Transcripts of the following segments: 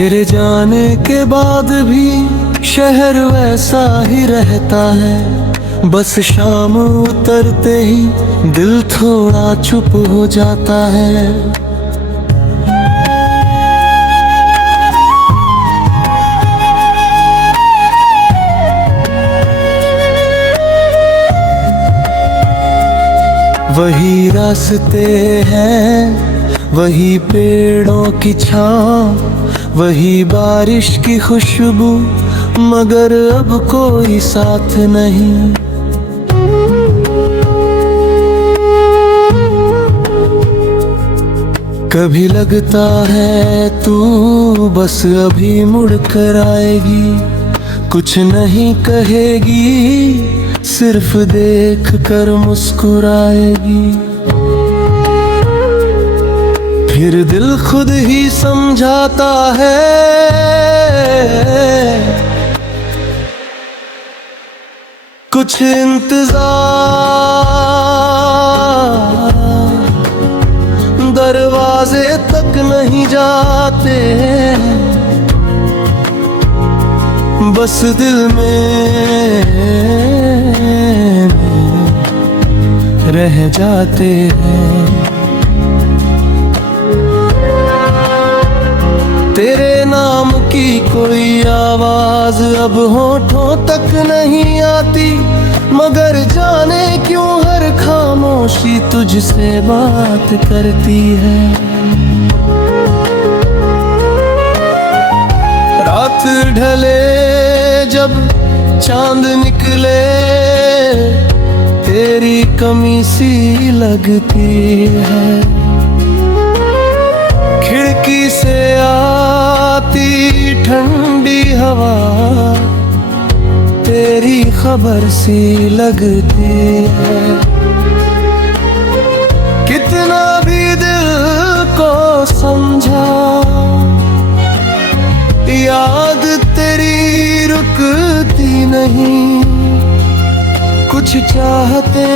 तेरे जाने के बाद भी शहर वैसा ही रहता है, बस शाम उतरते ही दिल थोड़ा चुप हो जाता है। वही रास्ते हैं, वही पेड़ों की छाँव, वही बारिश की खुशबू, मगर अब कोई साथ नहीं। कभी लगता है तू बस अभी मुड़ कर आएगी, कुछ नहीं कहेगी, सिर्फ देख कर मुस्कुराएगी। फिर दिल खुद ही समझाता है, कुछ इंतजार, दरवाजे तक नहीं जाते, बस दिल में रह जाते हैं। तेरे नाम की कोई आवाज अब होठों तक नहीं आती, मगर जाने क्यों हर खामोशी तुझसे बात करती है। रात ढले जब चांद निकले, तेरी कमी सी लगती है। खिड़की से आती ठंडी हवा तेरी खबर सी लगती है। कितना भी दिल को समझा, याद तेरी रुकती नहीं। कुछ चाहते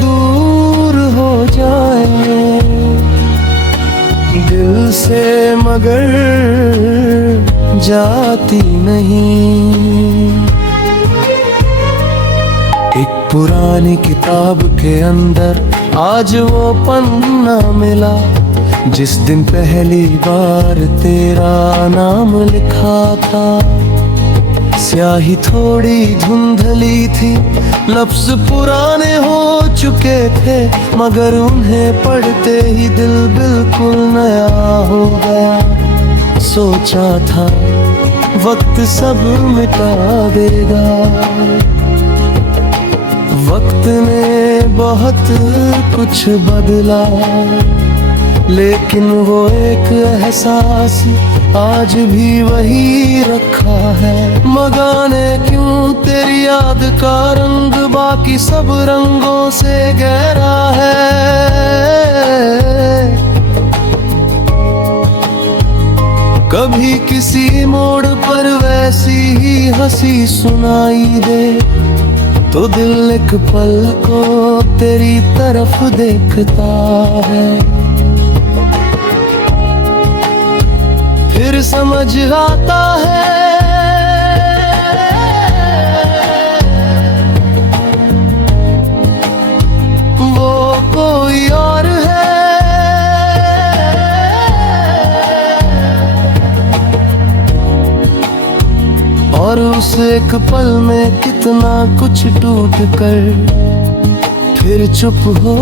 दूर हो जाए दिल से, मगर जाती नहीं। एक पुरानी किताब के अंदर आज वो पन्ना मिला, जिस दिन पहली बार तेरा नाम लिखा था। स्याही थोड़ी धुंधली थी, लफ्ज पुराने हो चुके थे, मगर उन्हें पढ़ते ही दिल बिल्कुल नया हो गया। सोचा था वक्त सब मिटा देगा, वक्त ने बहुत कुछ बदला, लेकिन वो एक एहसास आज भी वही रखा है। मगाने क्यों तेरी याद का रंग बाकी सब रंगों से गहरा है। कभी किसी मोड़ पर वैसी ही हंसी सुनाई दे, तो दिल एक पल को तेरी तरफ देखता है। फिर समझ आता है वो कोई और है, और उस एक पल में कितना कुछ टूट कर फिर चुप हो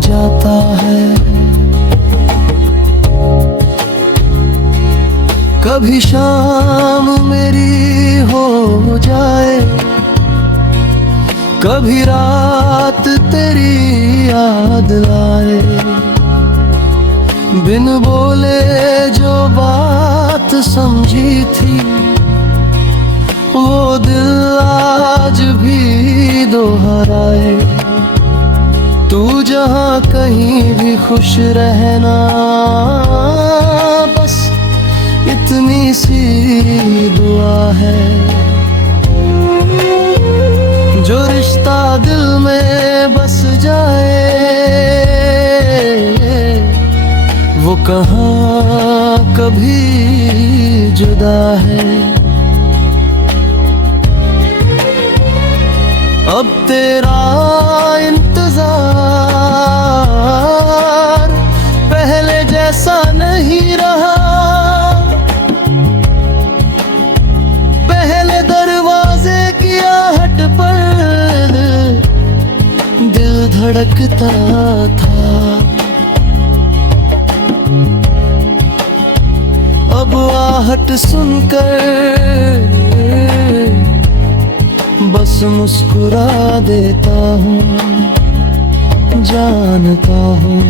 जाता है। कभी शाम मेरी हो जाए, कभी रात तेरी याद लाए, बिन बोले जो बात समझी थी, वो दिल आज भी दोहराए। तू जहाँ कहीं भी खुश रहना, बस इतनी सी दुआ है। जो रिश्ता दिल में बस जाए, वो कहाँ कभी जुदा है। अब तेरा इंतजार पहले जैसा नहीं रहा। पहले दरवाजे की आहट पर दिल धड़कता था, अब आहट सुनकर बस मुस्कुरा देता हूँ। जानता हूँ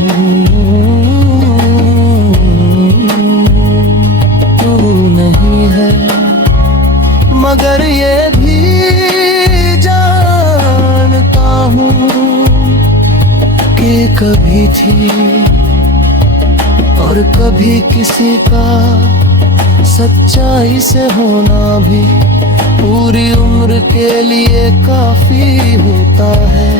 तू नहीं है, मगर ये भी जानता हूँ कि कभी थी और कभी किसी का सच्चाई से होना भी पूरी उम्र के लिए काफी होता है।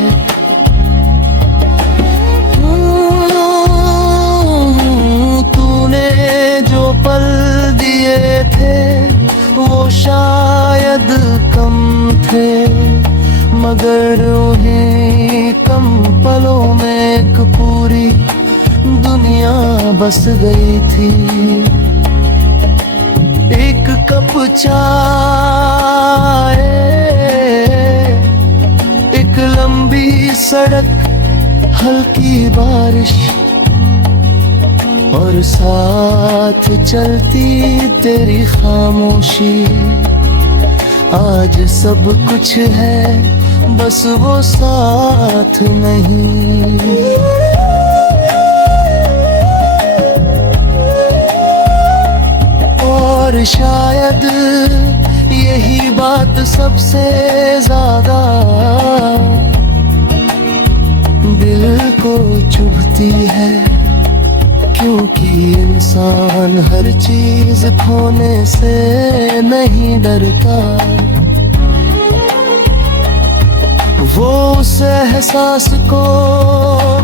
तूने जो पल दिए थे वो शायद कम थे, मगर उन्हीं कम पलों में एक पूरी दुनिया बस गई थी। एक कप चाय, एक लंबी सड़क, हल्की बारिश और साथ चलती तेरी खामोशी। आज सब कुछ है बस वो साथ नहीं। और शायद यही बात सबसे ज्यादा दिल को चुभती है, क्योंकि इंसान हर चीज खोने से नहीं डरता। वो उस एहसास को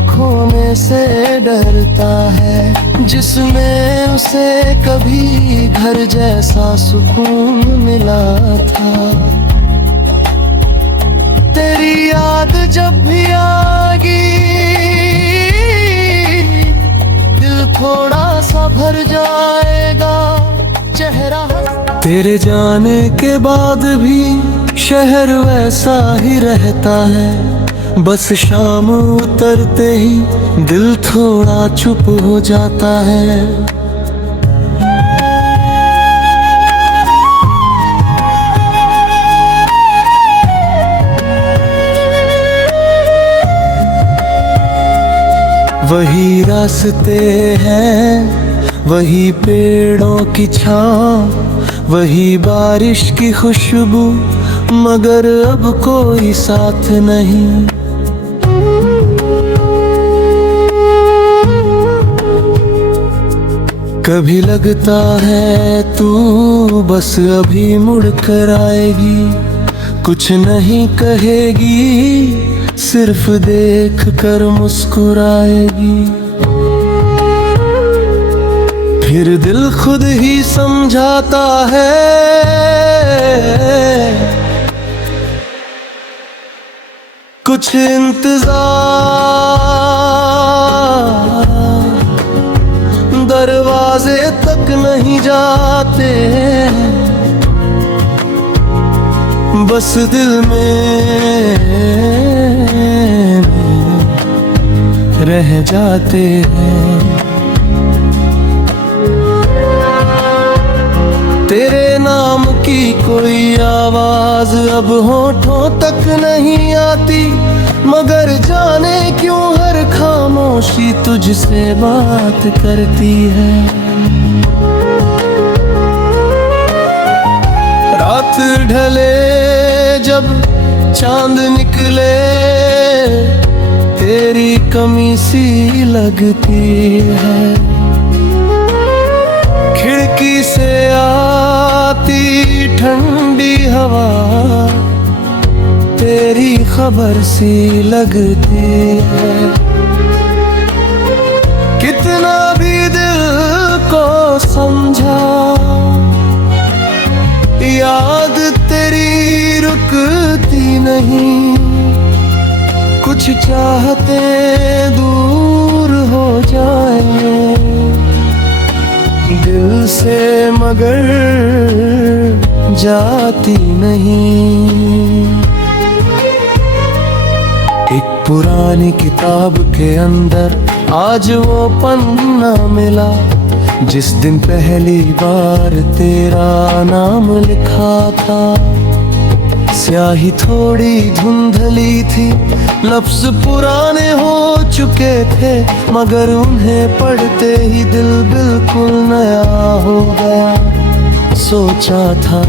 खोने से डरता है जिसमें उसे कभी घर जैसा सुकून मिला था। तेरी याद जब भी आएगी दिल थोड़ा सा भर जाएगा, चेहरा। तेरे जाने के बाद भी शहर वैसा ही रहता है, बस शाम उतरते ही दिल थोड़ा चुप हो जाता है। वही रास्ते हैं, वही पेड़ों की छाँव, वही बारिश की खुशबू, मगर अब कोई साथ नहीं। कभी लगता है तू बस अभी मुड़ कर आएगी, कुछ नहीं कहेगी, सिर्फ देख कर मुस्कुराएगी। फिर दिल खुद ही समझाता है कुछ इंतजार दरवाजे तक नहीं जाते, बस दिल में रह जाते हैं। तेरे नाम की कोई आवाज अब होठों तक नहीं आती, मगर जाने क्यों हर खामोशी तुझसे बात करती है। रात ढले जब चांद निकले तेरी कमी सी लगती है, खिड़की से आती ठंडी हवा तेरी खबर सी लगती है। कितना भी दिल को समझा, याद तेरी रुकती नहीं, कुछ चाहते दूर हो जाए दिल से मगर जाती नहीं। एक पुरानी किताब के अंदर आज वो पन्ना मिला, जिस दिन पहली बार तेरा नाम लिखा था। स्याही थोड़ी धुंधली थी, लफ्ज पुराने हो चुके थे, मगर उन्हें पढ़ते ही दिल बिल्कुल नया हो गया। सोचा था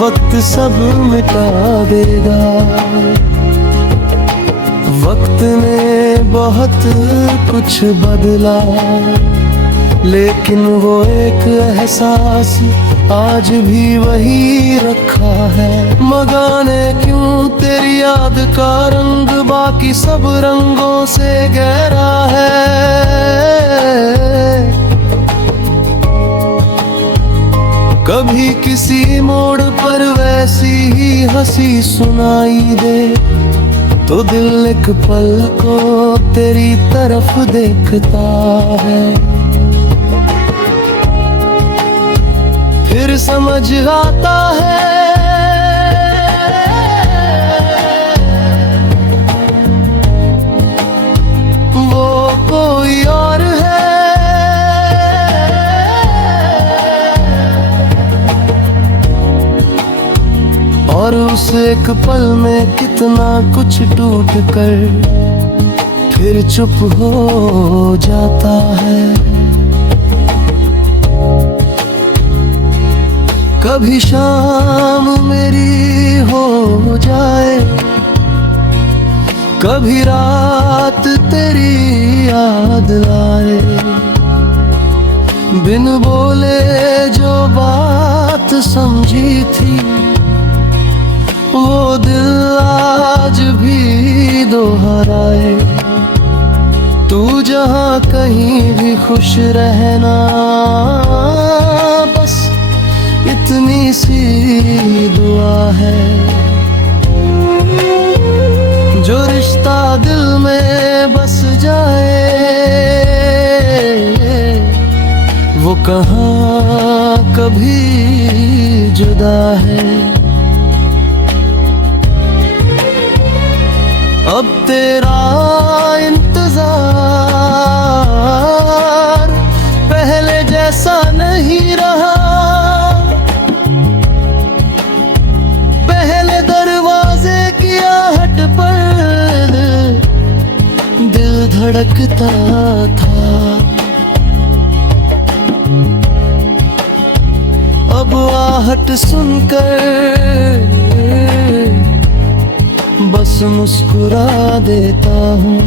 वक्त सब मिटा देगा, वक्त ने बहुत कुछ बदला, लेकिन वो एक एहसास आज भी वही रखा है। मगाने क्यों तेरी याद का रंग बाकी सब रंगों से गहरा है। कभी किसी मोड़ पर वैसी ही हंसी सुनाई दे, तो दिल एक पल को तेरी तरफ देखता है। फिर समझ आता है वो कोई और है, और उस एक पल में कितना कुछ टूट कर फिर चुप हो जाता है। कभी शाम मेरी हो जाए, कभी रात तेरी याद लाए, बिन बोले जो बात समझी थी, वो दिल आज भी दोहराए। तू जहाँ कहीं भी खुश रहना, बस इतनी सी दुआ है। जो रिश्ता दिल में बस जाए, वो कहाँ कभी जुदा है। अब तेरा इंतजार पहले जैसा नहीं रहा, पहले दरवाजे की आहट पर दिल धड़कता था। अब आहट सुनकर बस मुस्कुरा देता हूँ,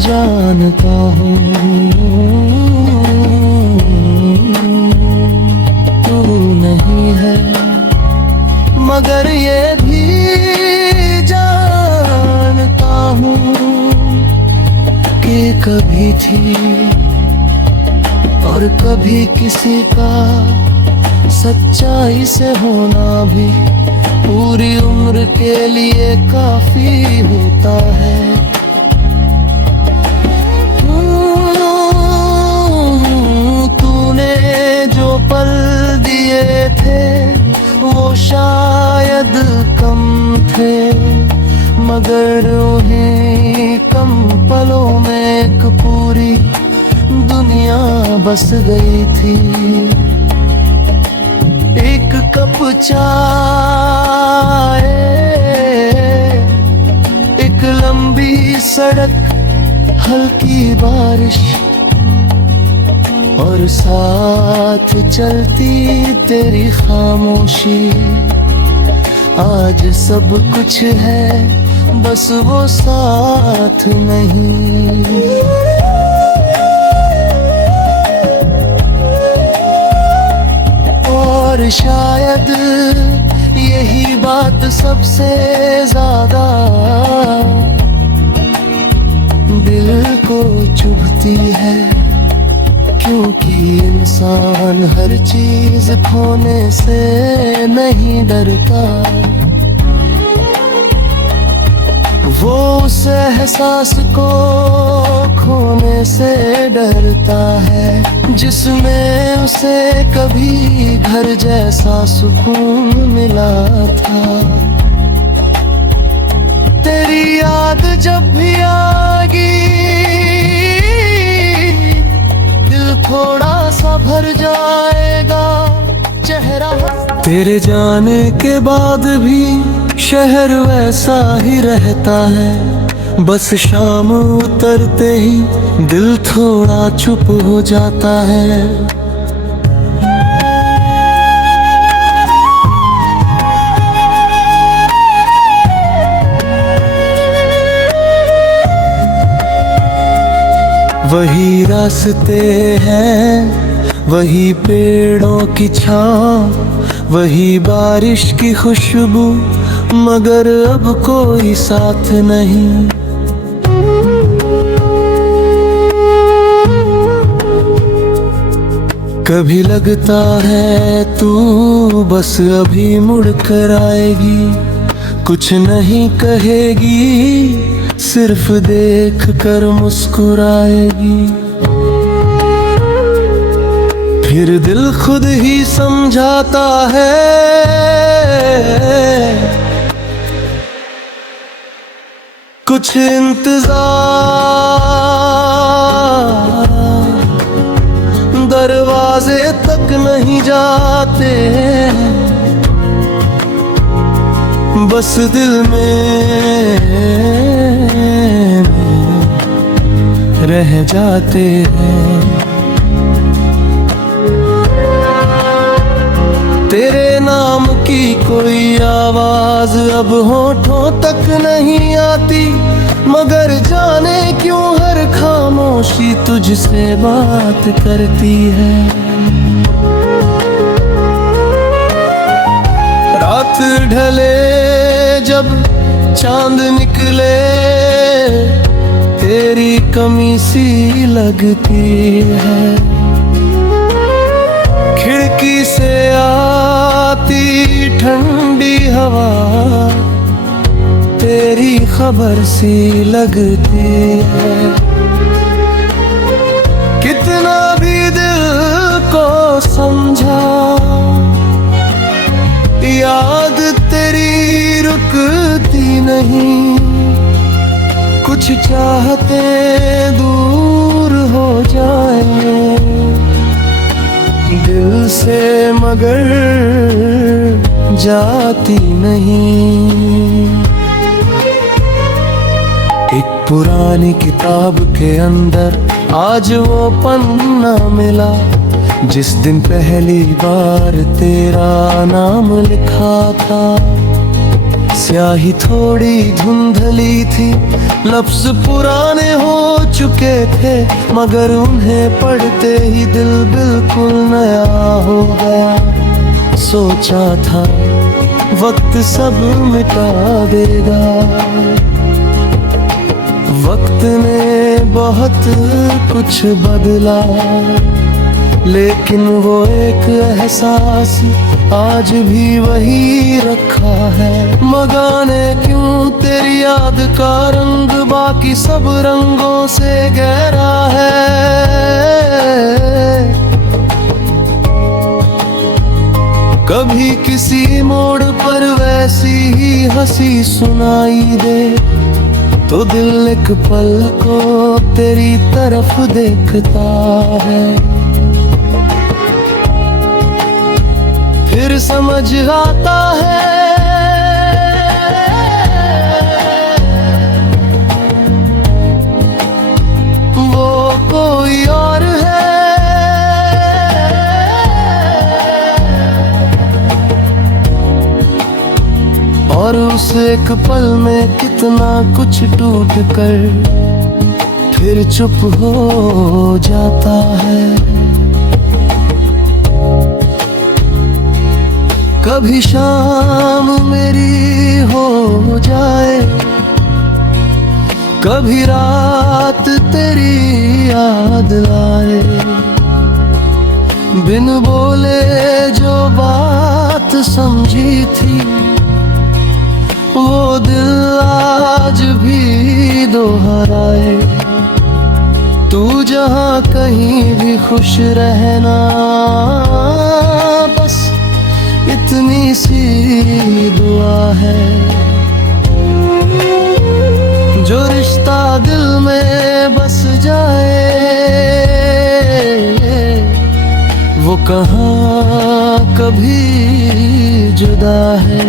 जानता हूँ तू नहीं है, मगर ये भी जानता हूँ कि कभी थी और कभी किसी का सच्चाई से होना भी पूरी उम्र के लिए काफी होता है। तूने जो पल दिए थे वो शायद कम थे, मगर उन्हीं कम पलों में एक पूरी दुनिया बस गई थी। एक कप चाय, एक लंबी सड़क, हल्की बारिश और साथ चलती तेरी खामोशी। आज सब कुछ है, बस वो साथ नहीं। और शायद यही बात सबसे ज्यादा दिल को चुभती है क्योंकि इंसान हर चीज खोने से नहीं डरता, वो उस एहसास को खोने से डरता है जिसमें उसे कभी घर जैसा सुकून मिला था। तेरी याद जब भी आएगी दिल थोड़ा सा भर जाएगा, चेहरा तेरे जाने के बाद भी शहर वैसा ही रहता है, बस शाम उतरते ही दिल थोड़ा चुप हो जाता है। वही रास्ते हैं, वही पेड़ों की छाँव, वही बारिश की खुशबू, मगर अब कोई साथ नहीं। कभी लगता है तू बस अभी मुड़ कर आएगी, कुछ नहीं कहेगी, सिर्फ देख कर मुस्कुराएगी। फिर दिल खुद ही समझाता है कुछ इंतजार, दरवाजे तक नहीं जाते, बस दिल में रह जाते हैं। तेरे नाम की कोई आवाज अब होठों तक नहीं आती, मगर जाने क्यों हर खामोशी तुझसे बात करती है। रात ढले जब चांद निकले, तेरी कमी सी लगती है। खिड़की से आती ठंडी हवा तेरी खबर सी लगती है। कितना भी दिल को समझा, याद तेरी रुकती नहीं। कुछ चाहते दूर हो जाए दिल से, मगर जाती नहीं। एक पुरानी किताब के अंदर आज वो पन्ना मिला, जिस दिन पहली बार तेरा नाम लिखा था। स्याही थोड़ी धुंधली थी, लफ्ज पुराने हो चुके थे, मगर उन्हें पढ़ते ही दिल बिल्कुल नया हो गया। सोचा था वक्त सब मिटा देगा, वक्त ने बहुत कुछ बदला, लेकिन वो एक एहसास आज भी वही रखा है। मगाने क्यों तेरी याद का रंग बाकी सब रंगों से गहरा है। कभी किसी मोड़ पर वैसी ही हंसी सुनाई दे, तो दिल एक पल को तेरी तरफ देखता है। फिर समझ आता है वो कोई और है, और उस एक पल में कितना कुछ टूट कर फिर चुप हो जाता है। कभी शाम मेरी हो जाए, कभी रात तेरी याद लाए, बिन बोले जो बात समझी थी, वो दिल आज भी दोहराए। तू जहाँ कहीं भी खुश रहना, बस इतनी सी दुआ है। जो रिश्ता दिल में बस जाए, वो कहाँ कभी जुदा है।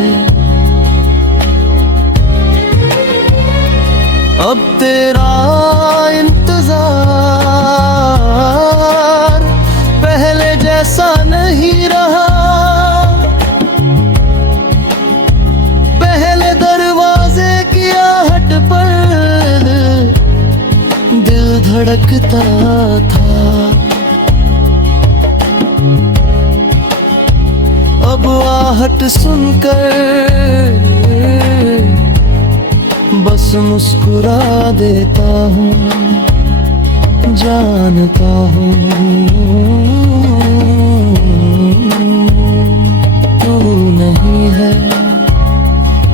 अब तेरा इंतजार पहले जैसा नहीं रहा। पहले दरवाजे की आहट पर दिल धड़कता था, अब आहट सुनकर बस मुस्कुरा देता हूँ। जानता हूँ तू नहीं है,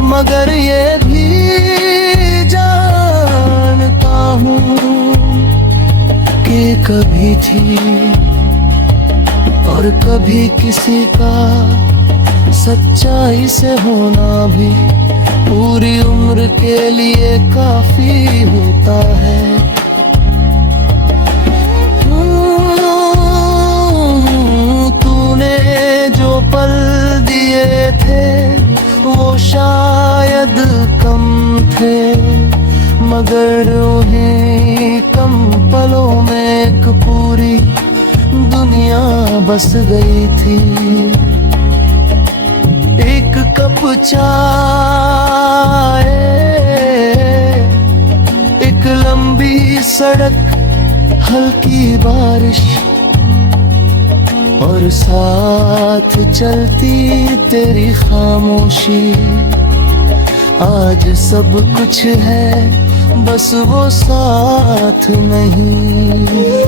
मगर ये भी जानता हूँ कि कभी थी और कभी किसी का सच्चाई से होना भी पूरी उम्र के लिए काफी होता है। तूने जो पल दिए थे वो शायद कम थे, मगर उन्हीं कम पलों में एक पूरी दुनिया बस गई थी। एक कप चाय, एक लंबी सड़क, हल्की बारिश और साथ चलती तेरी खामोशी। आज सब कुछ है, बस वो साथ नहीं।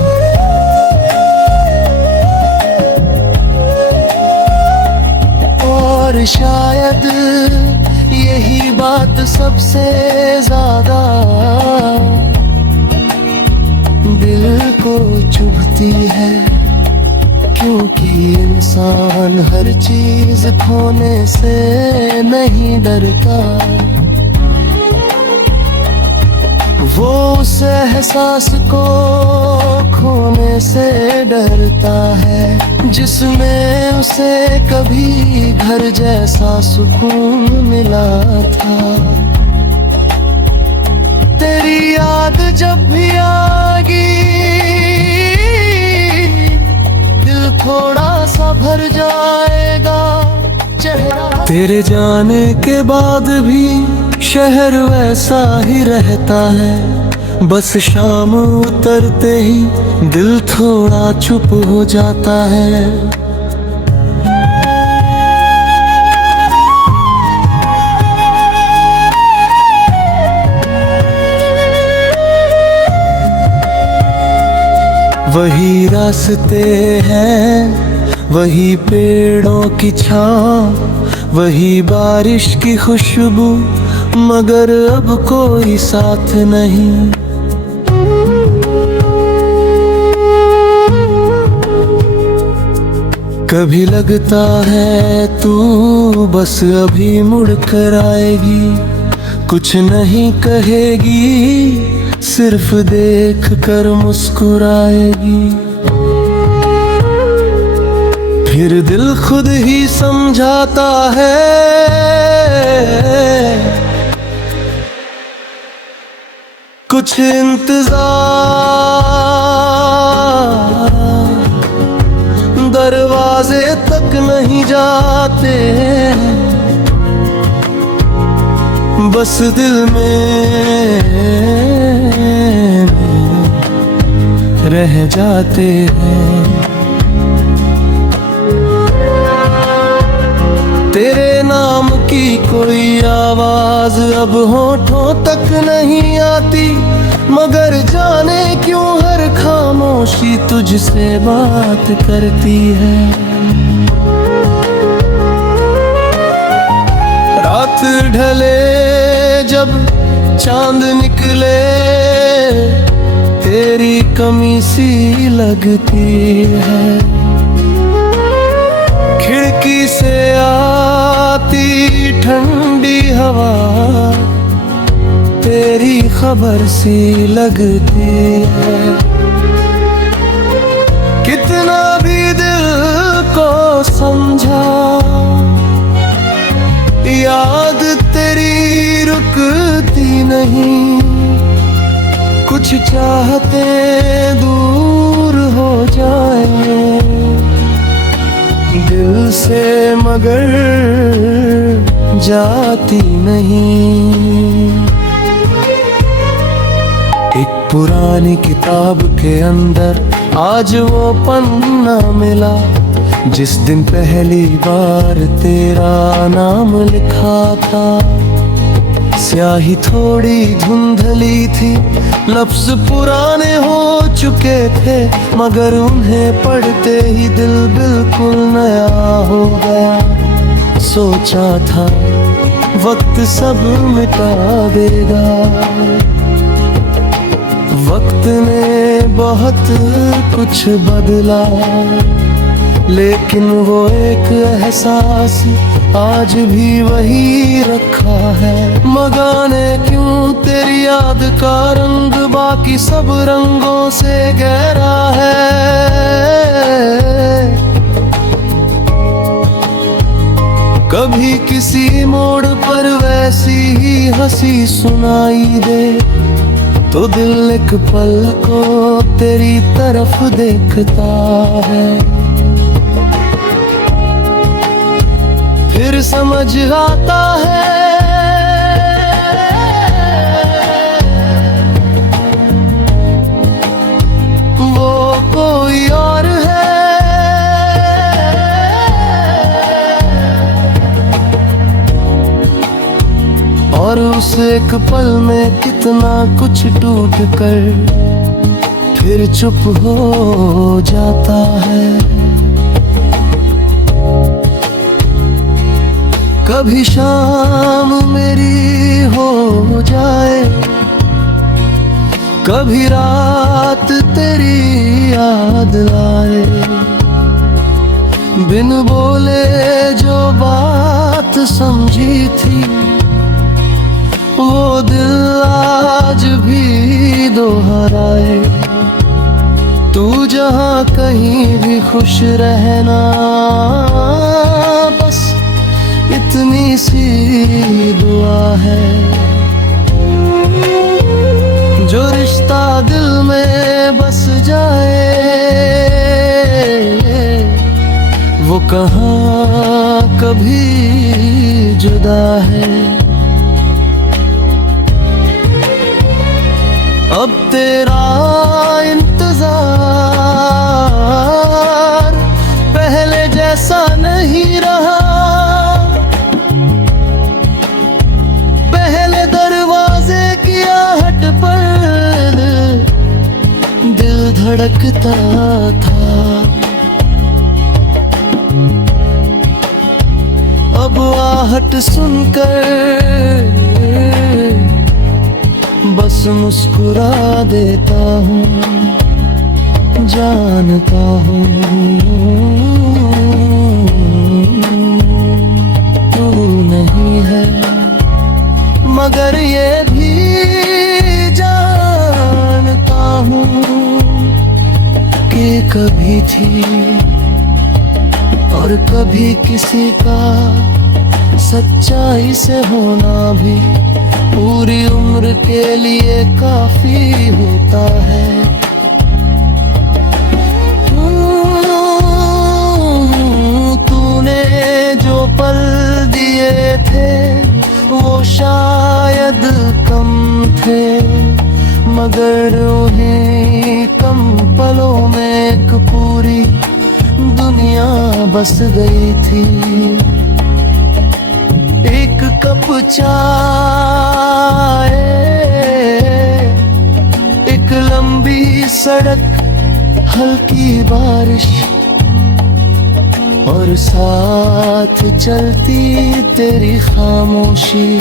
और शायद यही बात सबसे ज्यादा दिल को चुभती है, क्योंकि इंसान हर चीज खोने से नहीं डरता। वो उस एहसास को खोने से डरता है जिसमें उसे कभी घर जैसा सुकून मिला था। तेरी याद जब भी आएगी, दिल थोड़ा सा भर जाएगा चेहरा। तेरे जाने के बाद भी शहर वैसा ही रहता है, बस शाम उतरते ही दिल थोड़ा चुप हो जाता है। वही रास्ते हैं, वही पेड़ों की छाँव, वही बारिश की खुशबू, मगर अब कोई साथ नहीं। कभी लगता है तू बस अभी मुड़ कर आएगी, कुछ नहीं कहेगी, सिर्फ देख कर मुस्कुराएगी। फिर दिल खुद ही समझाता है कुछ इंतजार, दरवाजे तक नहीं जाते, बस दिल में रह जाते हैं। तेरे नाम की कोई आवाज अब होठों तक नहीं आती, मगर जाने क्यों हर खामोशी तुझसे बात करती है। रात ढले जब चांद निकले तेरी कमी सी लगती है। खिड़की से आती ठंडी हवा तेरी खबर सी लगती है। कितना भी दिल को समझा याद तेरी रुकती नहीं। कुछ चाहते दूर हो जाए दिल से मगर जाती नहीं। एक पुरानी किताब के अंदर आज वो पन्ना मिला जिस दिन पहली बार तेरा नाम लिखा था। स्याही थोड़ी धुंधली थी, लफ्ज पुराने हो चुके थे, मगर उन्हें पढ़ते ही दिल बिल्कुल नया हो गया। सोचा था वक्त सब मिटा देगा, वक्त ने बहुत कुछ बदला, लेकिन वो एक एहसास आज भी वही रखा है। मगाने क्यों तेरी याद का रंग बाकी सब रंगों से गहरा है। कभी किसी मोड़ पर वैसी ही हंसी सुनाई दे तो दिल एक पल को तेरी तरफ देखता है। फिर समझ आता है वो कोई और है। और उस एक पल में कितना कुछ टूट कर फिर चुप हो जाता है। कभी शाम मेरी हो जाए, कभी रात तेरी याद लाए, बिन बोले जो बात समझी थी वो दिल आज भी दोहराए। तू जहाँ कहीं भी खुश रहना, बस इतनी सी दुआ है। जो रिश्ता दिल में बस जाए वो कहाँ कभी जुदा है। अब तेरा इंतजार पहले जैसा नहीं रहा। पहले दरवाजे की आहट पर दिल धड़कता था, अब आहट सुनकर बस मुस्कुरा देता हूँ। जानता हूँ तू नहीं है, मगर ये भी जानता हूँ कि कभी थी और कभी किसी का सच्चाई से होना भी पूरी उम्र के लिए काफी होता है। तूने जो पल दिए थे वो शायद कम थे, मगर उन्हीं कम पलों में एक पूरी दुनिया बस गई थी। एक कप चाय सड़क, हल्की बारिश और साथ चलती तेरी खामोशी।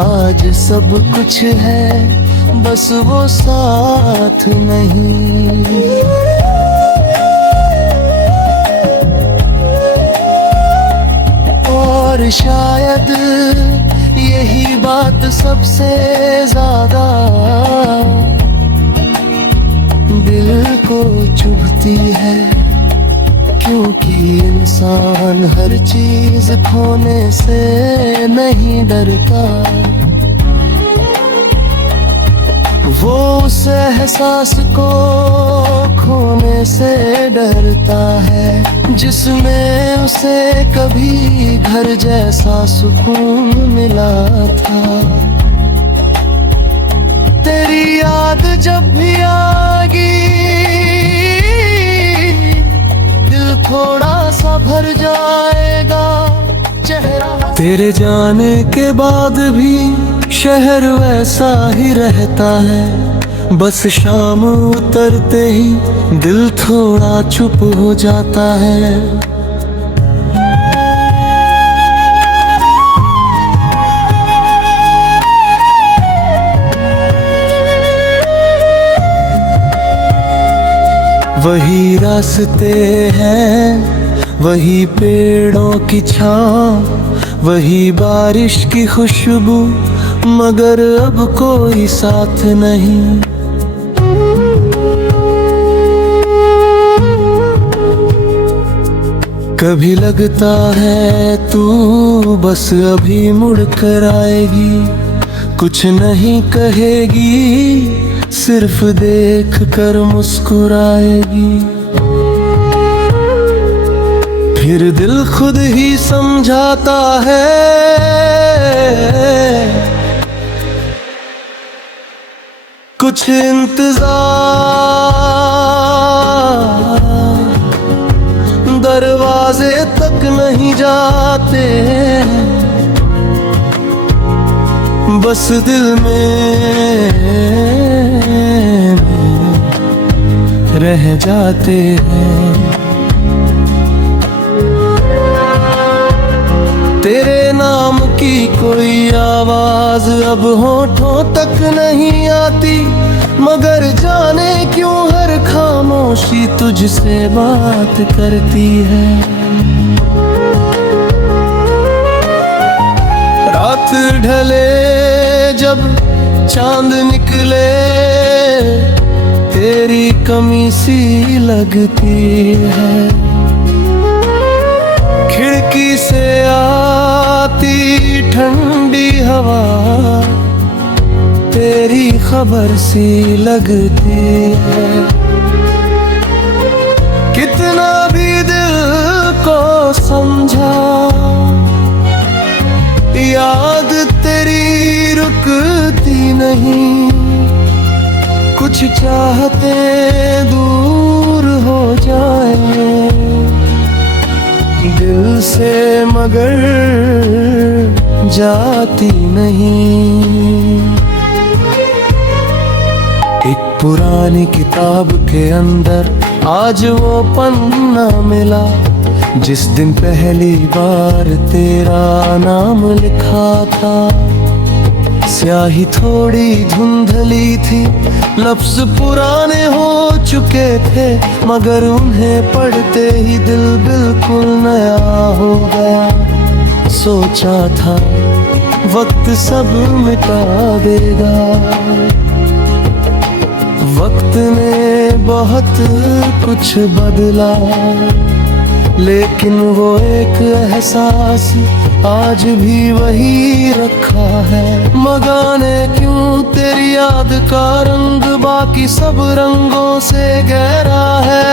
आज सब कुछ है, बस वो साथ नहीं। और शायद यही बात सबसे ज्यादा दिल को चुभती है, क्योंकि इंसान हर चीज खोने से नहीं डरता। वो उस एहसास को खोने से डरता है जिसमें उसे कभी घर जैसा सुकून मिला था। तेरी याद जब भी आएगी दिल थोड़ा सा भर जाएगा चेहरा। तेरे जाने के बाद भी शहर वैसा ही रहता है, बस शाम उतरते ही दिल थोड़ा चुप हो जाता है। वही रास्ते हैं, वही पेड़ों की छाँव, वही बारिश की खुशबू, मगर अब कोई साथ नहीं। कभी लगता है तू बस अभी मुड़ कर आएगी, कुछ नहीं कहेगी, सिर्फ देख कर मुस्कुराएगी। फिर दिल खुद ही समझाता है कुछ इंतजार, दरवाजे तक नहीं जाते, बस दिल में रह जाते हैं। तेरे नाम की कोई आवाज अब होठों तक नहीं आती, मगर जाने क्यों हर खामोशी तुझसे बात करती है। रात ढले जब चांद निकले, तेरी कमी सी लगती है। खिड़की से आती ठंडी हवा तेरी खबर सी लगती है। कितना भी दिल को समझा, याद तेरी रुकती नहीं। कुछ चाहते दूर हो जाए दिल से, मगर जाती नहीं। एक पुरानी किताब के अंदर आज वो पन्ना मिला, जिस दिन पहली बार तेरा नाम लिखा था। स्याही थोड़ी धुंधली थी, लफ्ज पुराने हो चुके थे, मगर उन्हें पढ़ते ही दिल बिल्कुल नया हो गया। सोचा था वक्त सब मिटा देगा, वक्त ने बहुत कुछ बदला, लेकिन वो एक एहसास आज भी वही रखा है। मगाने क्यों तेरी याद का रंग बाकी सब रंगों से गहरा है।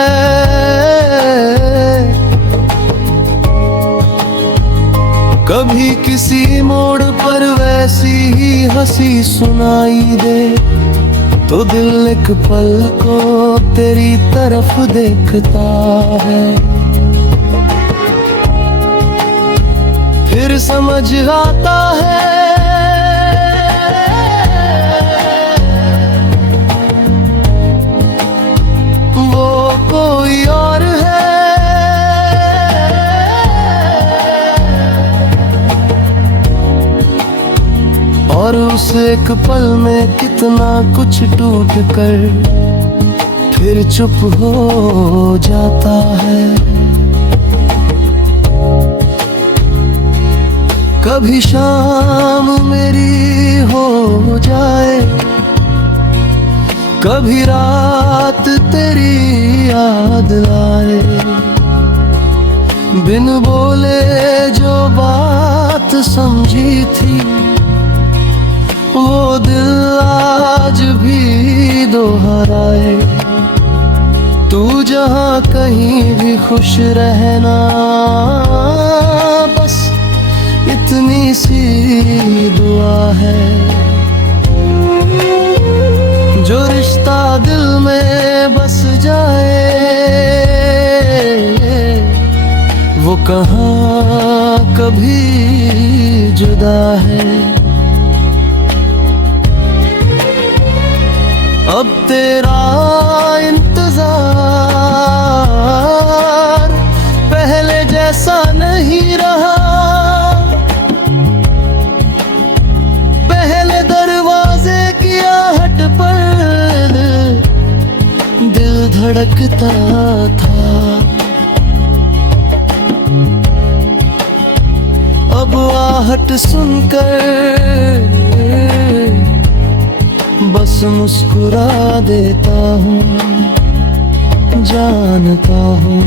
कभी किसी मोड़ पर वैसी ही हंसी सुनाई दे, तो दिल एक पल को तेरी तरफ देखता है। फिर समझ आता है कोई और है। और उस एक पल में कितना कुछ टूट कर फिर चुप हो जाता है। कभी शाम मेरी हो जाए, कभी रात तेरी याद लाए, बिन बोले जो बात समझी थी वो दिल आज भी दोहराए। तू जहाँ कहीं भी खुश रहना, बस इतनी सी दुआ है। जो रिश्ता दिल में बस जाए वो कहाँ कभी जुदा है। अब तेरा इंतजार पहले जैसा नहीं रहा। पहले दरवाजे की आहट पर दिल धड़कता था, अब आहट सुनकर बस मुस्कुरा देता हूँ। जानता हूँ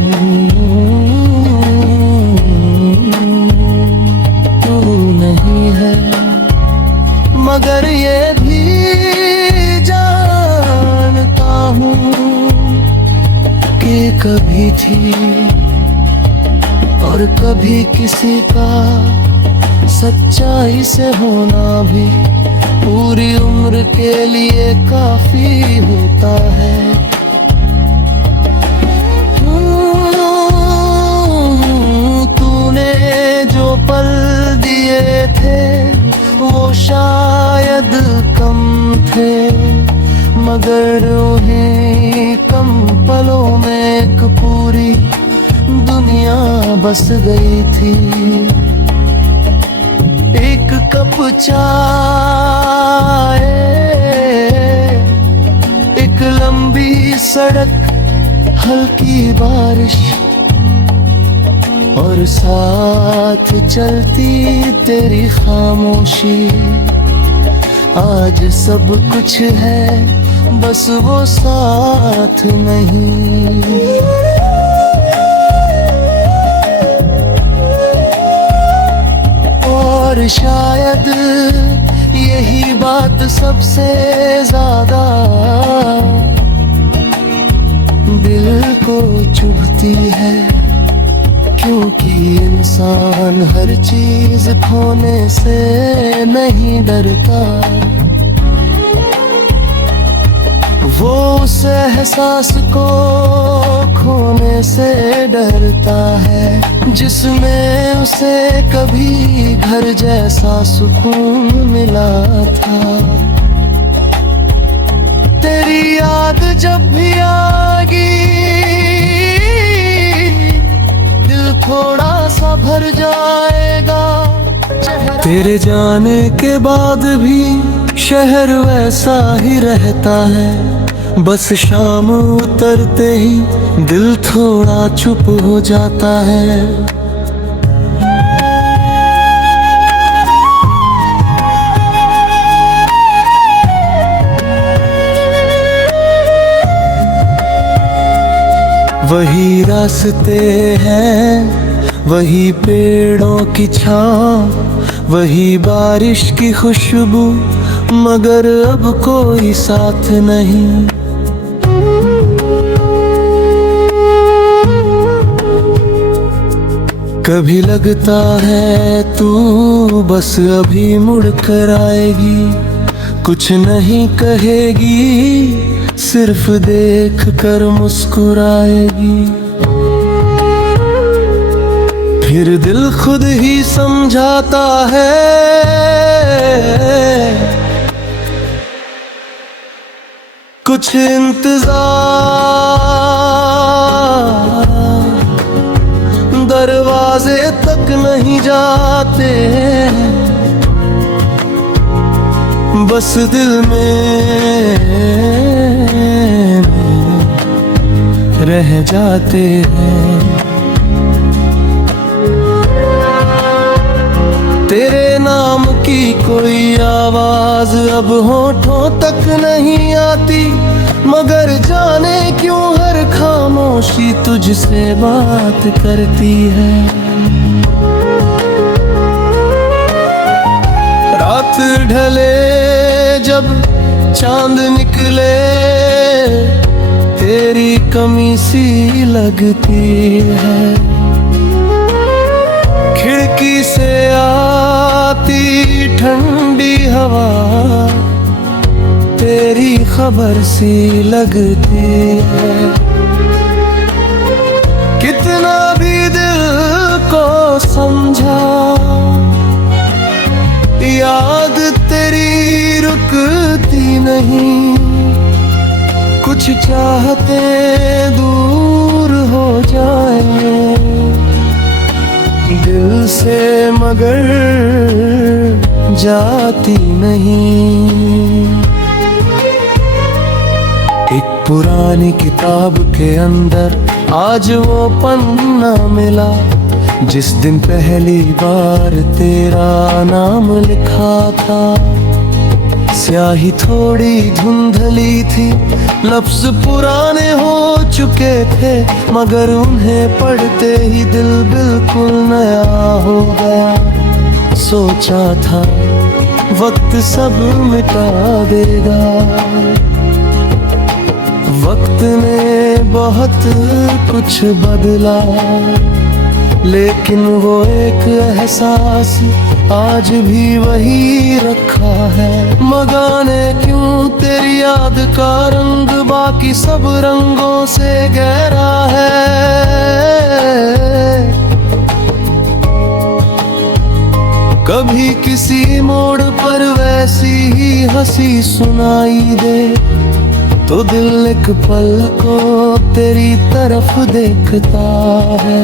तू नहीं है, मगर ये भी जानता हूँ कि कभी थी और कभी किसी का सच्चाई से होना भी पूरी उम्र के लिए काफी होता है। तूने जो पल दिए थे वो शायद कम थे, मगर उन्हीं कम पलों में एक पूरी दुनिया बस गई थी। एक कप चाय, एक लंबी सड़क, हल्की बारिश और साथ चलती तेरी खामोशी। आज सब कुछ है बस वो साथ नहीं। और शायद यही बात सबसे ज्यादा दिल को चुभती है, क्योंकि इंसान हर चीज खोने से नहीं डरता। वो उस एहसास को खोने से डरता है जिसमें उसे कभी घर जैसा सुकून मिला था। तेरी याद जब भी आएगी दिल थोड़ा सा भर जाएगा। तेरे जाने के बाद भी शहर वैसा ही रहता है, बस शाम उतरते ही दिल थोड़ा चुप हो जाता है। वही रास्ते हैं, वही पेड़ों की छाँव, वही बारिश की खुशबू, मगर अब कोई साथ नहीं। कभी लगता है तू बस अभी मुड़ कर आएगी, कुछ नहीं कहेगी, सिर्फ देख कर मुस्कुराएगी। फिर दिल खुद ही समझाता है कुछ इंतजार नहीं जाते, बस दिल में रह जाते हैं। तेरे नाम की कोई आवाज अब होठों तक नहीं आती, मगर जाने क्यों हर खामोशी तुझसे बात करती है। रात ढले जब चांद निकले, तेरी कमी सी लगती है। खिड़की से आती ठंडी हवा तेरी खबर सी लगती है। कितना भी दिल को समझा, याद तेरी रुकती नहीं। कुछ चाहते दूर हो जाए दिल से, मगर जाती नहीं। एक पुरानी किताब के अंदर आज वो पन्ना मिला, जिस दिन पहली बार तेरा नाम लिखा था। स्याही थोड़ी धुंधली थी, लफ्ज पुराने हो चुके थे, मगर उन्हें पढ़ते ही दिल बिल्कुल नया हो गया। सोचा था वक्त सब मिटा देगा, वक्त ने बहुत कुछ बदला, लेकिन वो एक एहसास आज भी वही रखा है। मगाने क्यों तेरी याद का रंग बाकी सब रंगों से गहरा है। कभी किसी मोड़ पर वैसी ही हंसी सुनाई दे, तो दिल एक पल को तेरी तरफ देखता है।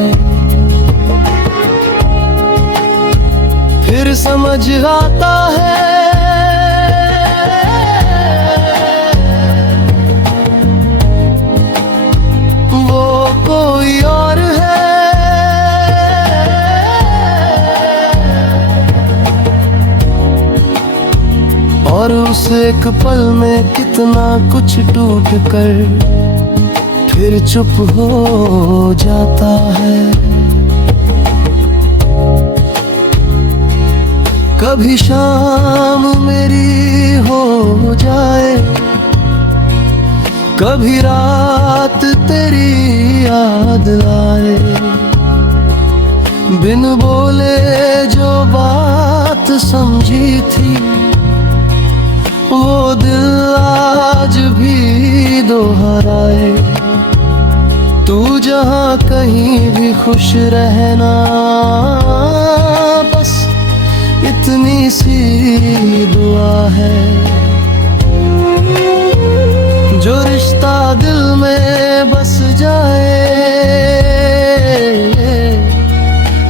फिर समझ आता है वो कोई और है। और उस एक पल में कितना कुछ टूट कर फिर चुप हो जाता है। कभी शाम मेरी हो जाए, कभी रात तेरी याद आए, बिन बोले जो बात समझी थी, वो दिल आज भी दोहराए। तू जहाँ कहीं भी खुश रहना, बस इतनी सी दुआ है। जो रिश्ता दिल में बस जाए,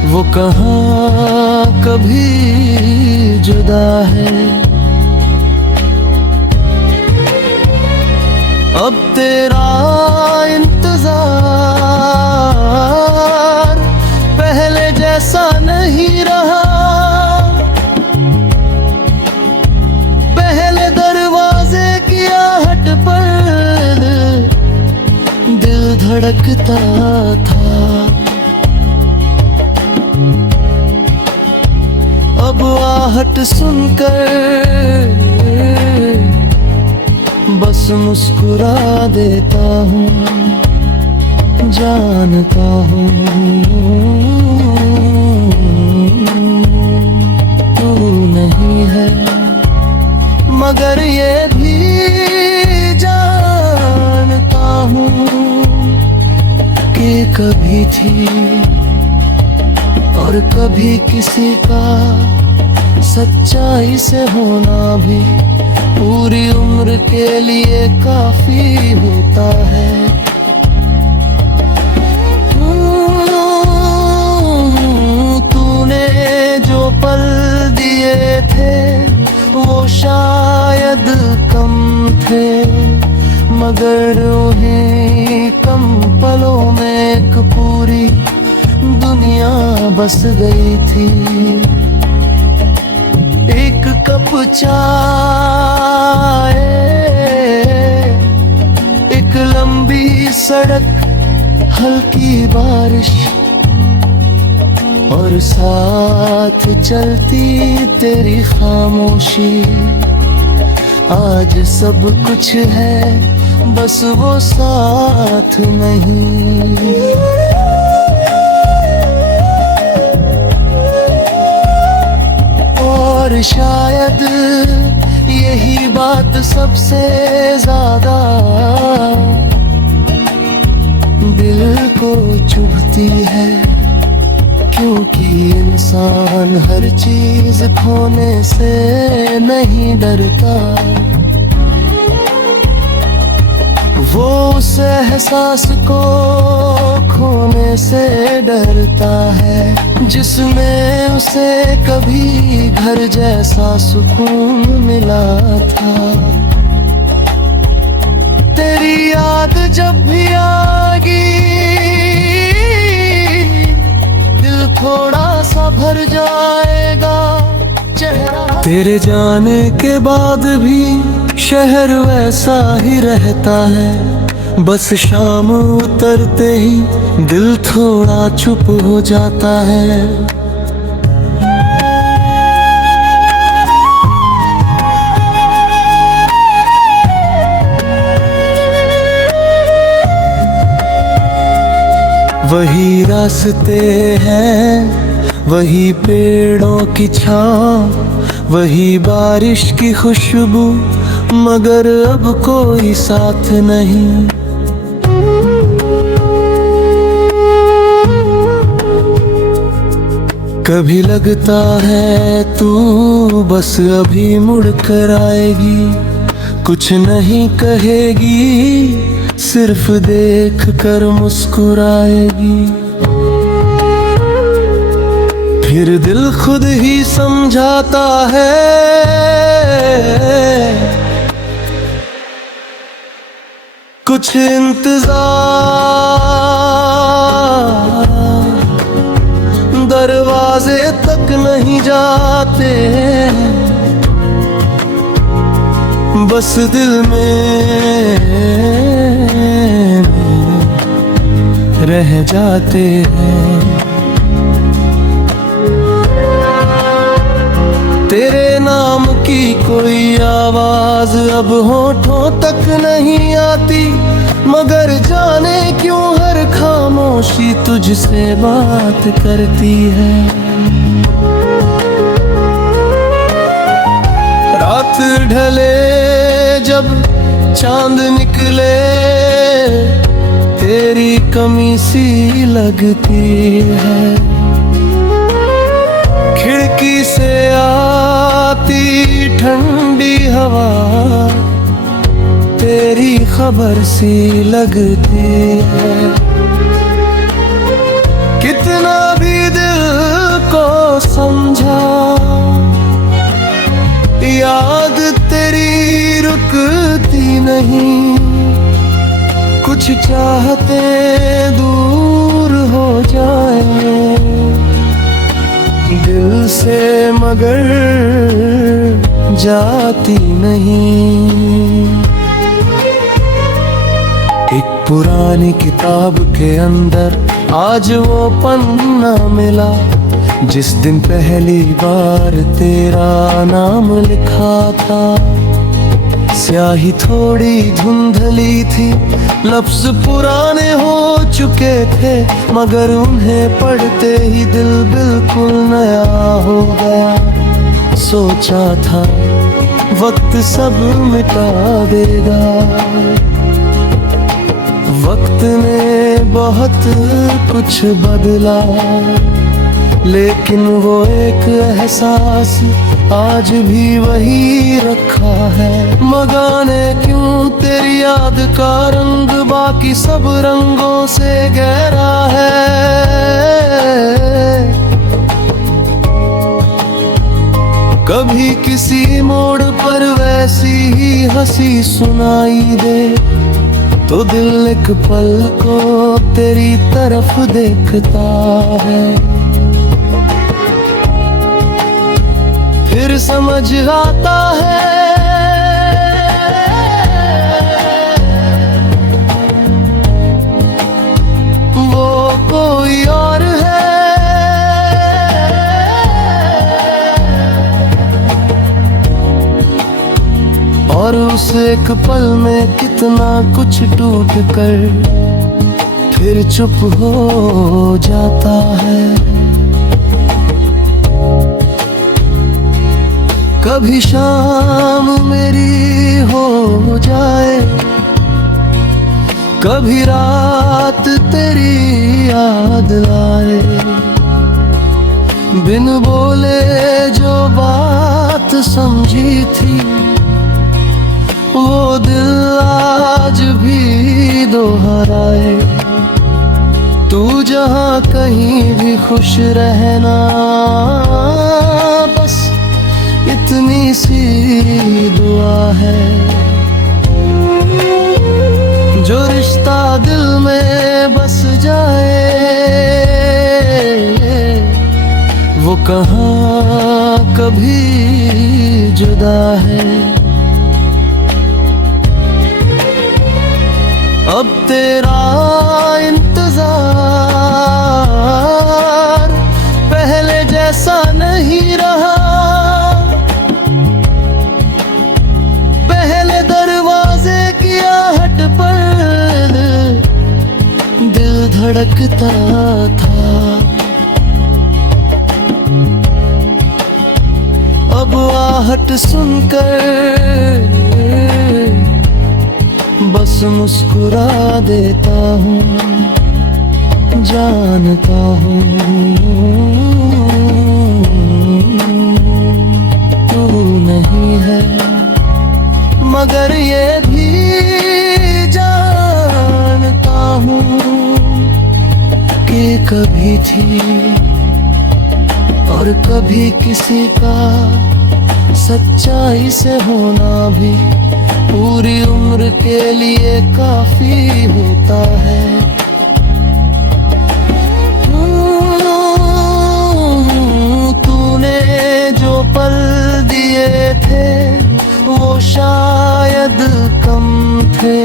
वो कहाँ कभी जुदा है। अब तेरा इंतजार पहले जैसा नहीं रहा। पहले दरवाजे की आहट पर दिल धड़कता था, अब आहट सुनकर बस मुस्कुरा देता हूँ। जानता हूँ तू नहीं है, मगर ये भी जानता हूँ कि कभी थी और कभी किसी का सच्चाई से होना भी पूरी उम्र के लिए काफी होता है। तूने जो पल दिए थे वो शायद कम थे, मगर उन्हीं कम पलों में एक पूरी दुनिया बस गई थी। एक कप चाय, एक लंबी सड़क, हल्की बारिश और साथ चलती तेरी खामोशी। आज सब कुछ है बस वो साथ नहीं। और शायद यही बात सबसे ज्यादा दिल को चुभती है, क्योंकि इंसान हर चीज खोने से नहीं डरता, वो उस एहसास को खोने से डरता है जिसमें उसे कभी घर जैसा सुकून मिला था। तेरी याद जब भी आएगी दिल थोड़ा सा भर जाएगा चेहरा। तेरे जाने के बाद भी शहर वैसा ही रहता है, बस शाम उतरते ही दिल थोड़ा चुप हो जाता है। वही रास्ते हैं, वही पेड़ों की छाँव, वही बारिश की खुशबू, मगर अब कोई साथ नहीं। कभी लगता है तू बस अभी मुड़ कर आएगी, कुछ नहीं कहेगी, सिर्फ देख कर मुस्कुराएगी। फिर दिल खुद ही समझाता है कुछ इंतजार, दरवाजे तक नहीं जाते, बस दिल में रह जाते हैं। तेरे नाम की कोई आवाज अब होठों तक नहीं आती, मगर जाने क्यों हर खामोशी तुझसे बात करती है। रात ढले जब चांद निकले तेरी कमी सी लगती है, खिड़की से आती ठंडी हवा तेरी खबर सी लगती है। कितना भी दिल को समझा याद तेरी रुकती नहीं, कुछ चाहते दूर हो जाए दिल से मगर जाती नहीं। एक पुरानी किताब के अंदर आज वो पन्ना मिला, जिस दिन पहली बार तेरा नाम लिखा था। स्याही थोड़ी धुंधली थी, लफ्ज पुराने हो चुके थे, मगर उन्हें पढ़ते ही दिल बिल्कुल नया हो गया। सोचा था वक्त सब मिटा देगा, वक्त ने बहुत कुछ बदला, लेकिन वो एक एहसास आज भी वही रखा है। मगाने क्यों तेरी याद का रंग बाकी सब रंगों से गहरा है। कभी किसी मोड़ पर वैसी ही हंसी सुनाई दे, तो दिल एक पल को तेरी तरफ देखता है। फिर समझ आता है वो कोई और है, और उस एक पल में कितना कुछ टूट कर फिर चुप हो जाता है। कभी शाम मेरी हो जाए, कभी रात तेरी याद आए, बिन बोले जो बात समझी थी वो दिल आज भी दोहराए। तू जहाँ कहीं भी खुश रहना, बस इतनी सी दुआ है। जो रिश्ता दिल में बस जाए वो कहाँ कभी जुदा है। अब तेरा इंतजार पहले जैसा नहीं रहा, पहले दरवाजे की आहट पर दिल धड़कता था। अब आहट सुनकर बस मुस्कुरा देता हूँ, जानता हूँ तू नहीं है, मगर ये भी जानता हूँ कि कभी थी और कभी किसी का सच्चाई से होना भी पूरी उम्र के लिए काफी होता है। तूने जो पल दिए थे वो शायद कम थे,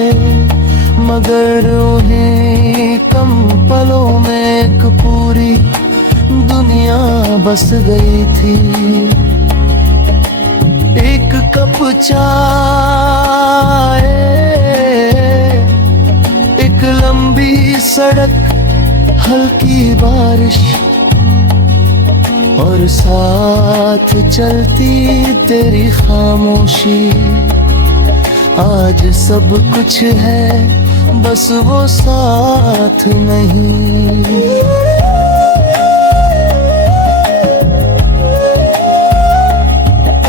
मगर उन्हीं कम पलों में एक पूरी दुनिया बस गई थी। एक कप चाय, एक लंबी सड़क, हल्की बारिश और साथ चलती तेरी खामोशी। आज सब कुछ है बस वो साथ नहीं।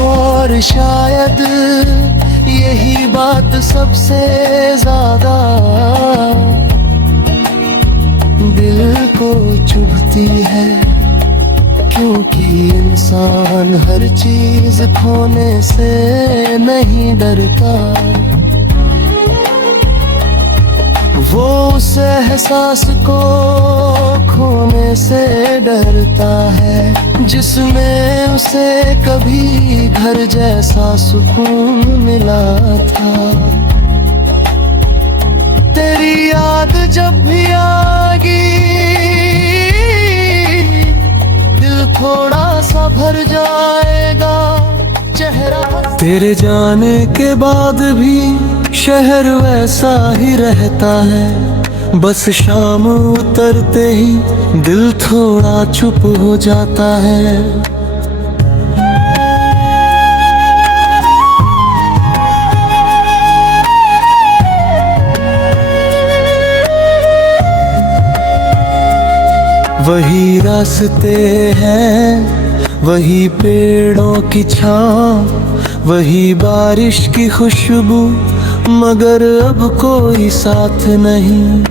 और शायद यही बात सबसे ज्यादा दिल को चुभती है, क्योंकि इंसान हर चीज खोने से नहीं डरता, वो उस एहसास को खोने से डरता है जिसमें उसे कभी घर जैसा सुकून मिला था। तेरी याद जब भी आएगी दिल थोड़ा सा भर जाएगा, चेहरा तेरे जाने के बाद भी शहर वैसा ही रहता है, बस शाम उतरते ही दिल थोड़ा चुप हो जाता है। वही रास्ते हैं, वही पेड़ों की छाँव, वही बारिश की खुशबू, मगर अब कोई साथ नहीं।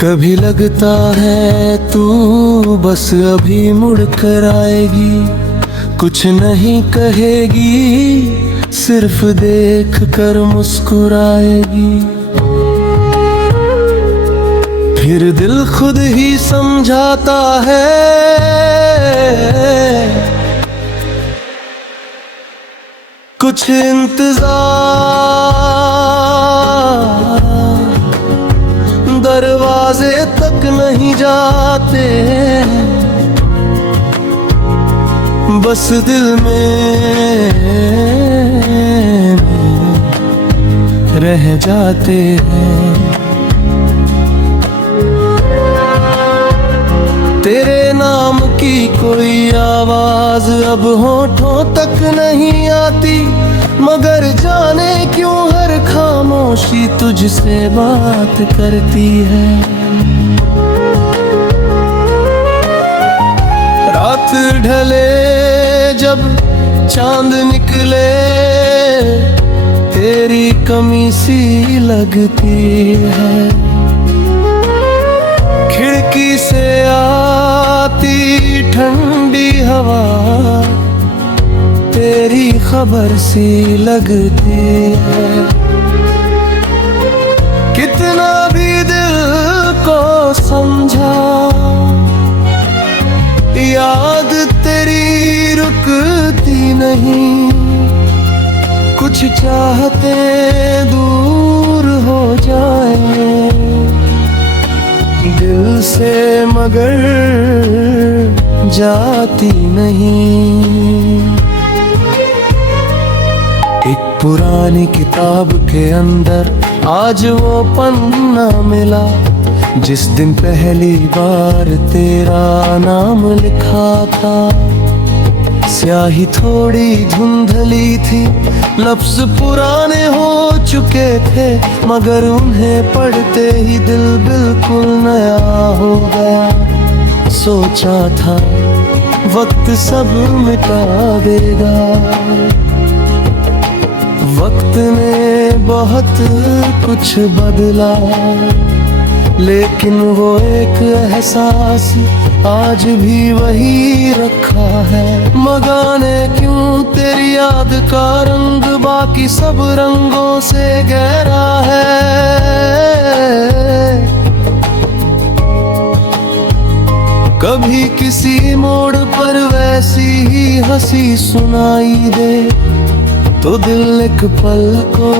कभी लगता है तू बस अभी मुड़ कर आएगी, कुछ नहीं कहेगी, सिर्फ देख कर मुस्कुराएगी। फिर दिल खुद ही समझाता है कुछ इंतजार, दरवाजे तक नहीं जाते, बस दिल में रह जाते हैं। तेरे नाम की कोई आवाज अब होठों तक नहीं आती, मगर जाने क्यों हर खामोशी तुझसे बात करती है। रात ढले जब चांद निकले, तेरी कमी सी लगती है। खिड़की से आती ठंडी हवा तेरी खबर सी लगती है। कितना भी दिल को समझा, याद तेरी रुकती नहीं। कुछ चाहते दूर हो जाए दिल से, मगर जाती नहीं। एक पुरानी किताब के अंदर आज वो पन्ना मिला, जिस दिन पहली बार तेरा नाम लिखा था। स्याही थोड़ी धुंधली थी, लफ्ज पुराने हो चुके थे, मगर उन्हें पढ़ते ही दिल बिल्कुल नया हो गया। सोचा था वक्त सब मिटा देगा, वक्त ने बहुत कुछ बदला, लेकिन वो एक एहसास आज भी वही रखा है। मगाने क्यों तेरी याद का रंग बाकी सब रंगों से गहरा है। कभी किसी मोड़ पर वैसी ही हंसी सुनाई दे, तो दिल एक पल को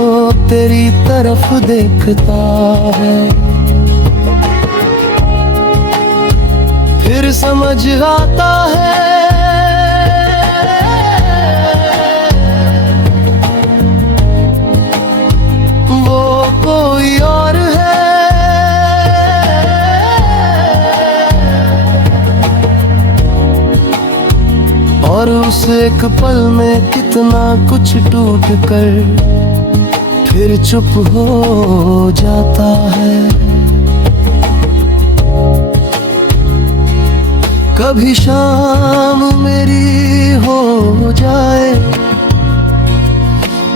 तेरी तरफ देखता है। फिर समझ आता है वो कोई और है, और उस एक पल में कितना कुछ टूट कर फिर चुप हो जाता है। कभी शाम मेरी हो जाए,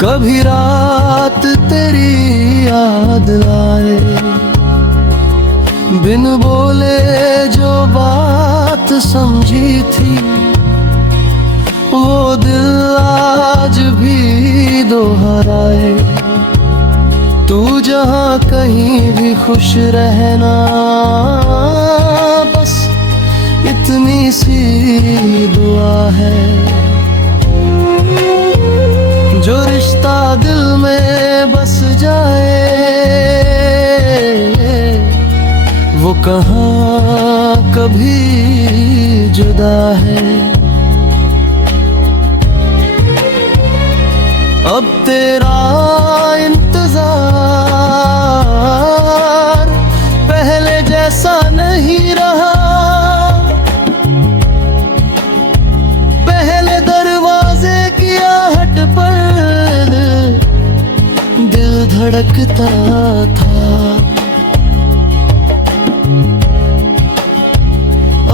कभी रात तेरी याद आए, बिन बोले जो बात समझी थी, वो दिल आज भी दोहराए। तू जहाँ कहीं भी खुश रहना, बस इतनी सी दुआ है। जो रिश्ता दिल में बस जाए, वो कहाँ कभी जुदा है। अब तेरा इंतजार पहले जैसा नहीं रहा। पहले दरवाजे की आहट पर दिल धड़कता था,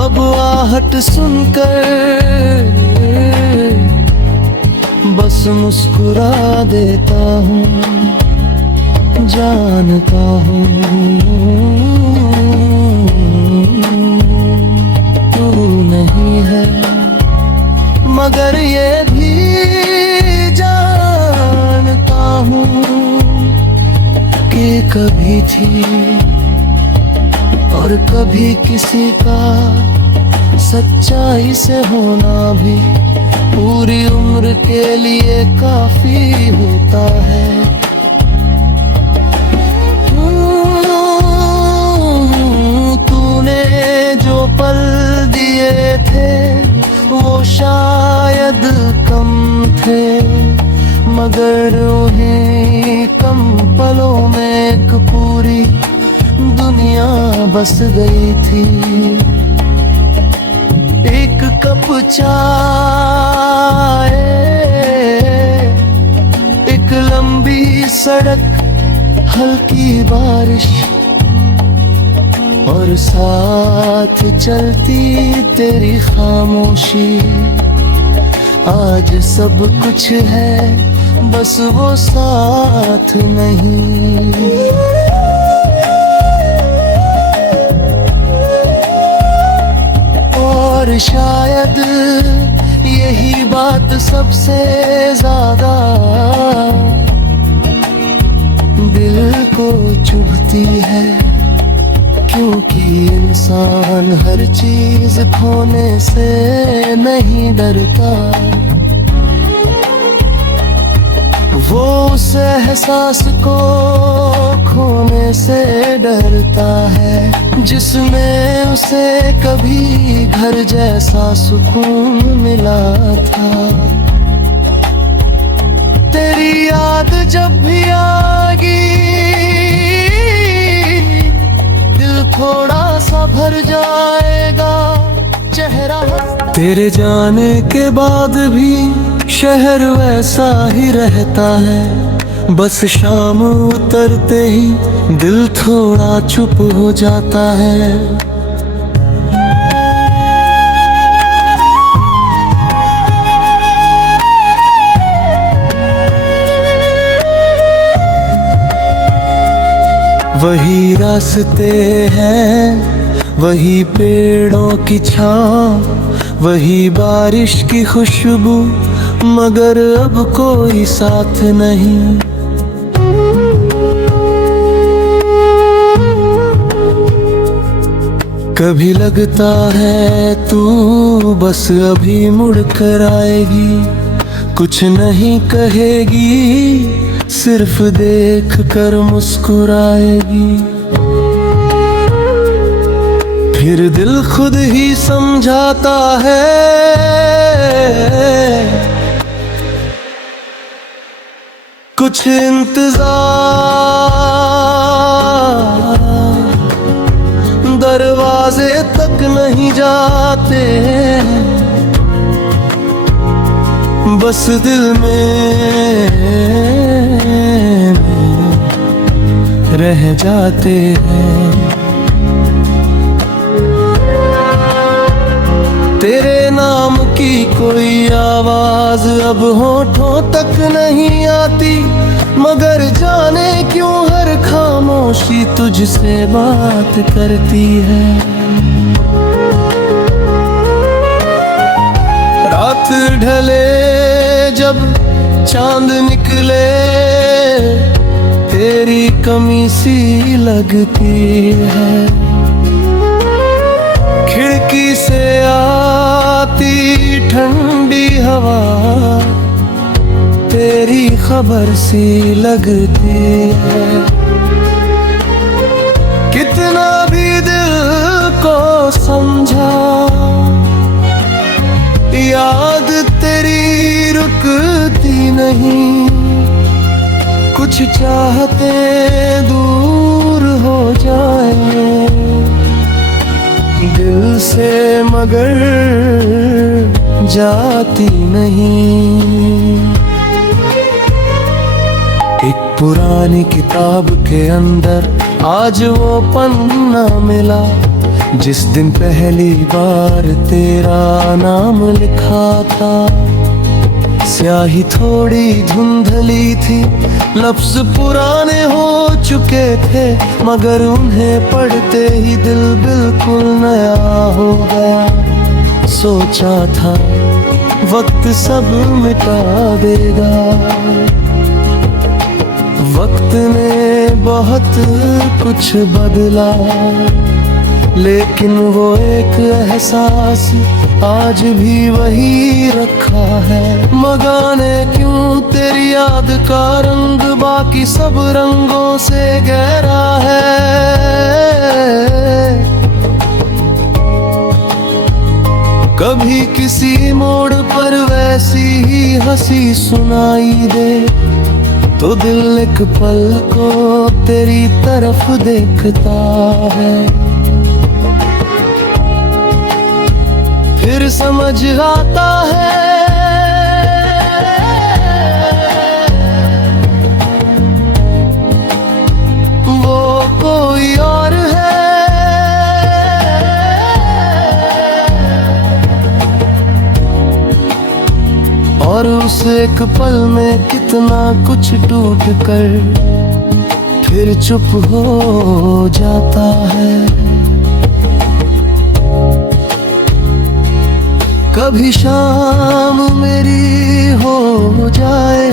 अब आहट सुनकर बस मुस्कुरा देता हूँ, जानता हूँ कभी किसी का सच्चाई से होना भी पूरी उम्र के लिए काफी होता है। तूने जो पल दिए थे वो शायद कम थे, मगर उन्हीं कम पलों में एक पूरी दुनिया बस गई थी। एक कप चाय, एक लंबी सड़क, हल्की बारिश और साथ चलती तेरी खामोशी। आज सब कुछ है बस वो साथ नहीं। और शायद यही बात सबसे ज्यादा दिल को चुभती है, क्योंकि इंसान हर चीज खोने से नहीं डरता। वो उस एहसास को खोने से डरता है जिसमें उसे कभी घर जैसा सुकून मिला था। तेरी याद जब भी आएगी दिल थोड़ा सा भर जाएगा, चेहरा तेरे जाने के बाद भी शहर वैसा ही रहता है, बस शाम उतरते ही दिल थोड़ा चुप हो जाता है। वही रास्ते हैं, वही पेड़ों की छाँव, वही बारिश की खुशबू, मगर अब कोई साथ नहीं। कभी लगता है तू बस अभी मुड़ कर आएगी, कुछ नहीं कहेगी, सिर्फ देख कर मुस्कुराएगी। फिर दिल खुद ही समझाता है कुछ इंतजार, दरवाजे तक नहीं जाते, बस दिल में रह जाते हैं। तेरे नाम की कोई आवाज अब होठों तक नहीं आती, मगर जाने क्यों हर खामोशी तुझसे बात करती है। रात ढले जब चांद निकले तेरी कमी सी लगती है, खिड़की से आती ठंडी हवा तेरी खबर सी लगती है। कितना भी दिल को समझा याद तेरी रुकती नहीं, कुछ चाहते दूर हो जाए दिल से मगर जाती नहीं। एक पुरानी किताब के अंदर आज वो पन्ना मिला जिस दिन पहली बार तेरा नाम लिखा था। स्याही थोड़ी धुंधली थी, लफ्ज पुराने हो चुके थे, मगर उन्हें पढ़ते ही दिल बिल्कुल नया हो गया। सोचा था वक्त सब मिटा देगा, वक्त ने बहुत कुछ बदला। लेकिन वो एक एहसास आज भी वही रखा है। मगाने क्यों तेरी याद का रंग बाकी सब रंगों से गहरा है। कभी किसी मोड़ पर वैसी ही हंसी सुनाई दे तो दिल एक पल को तेरी तरफ देखता है। फिर समझ आता है वो कोई और है। और उस एक पल में कितना कुछ टूट कर फिर चुप हो जाता है। कभी शाम मेरी हो जाए,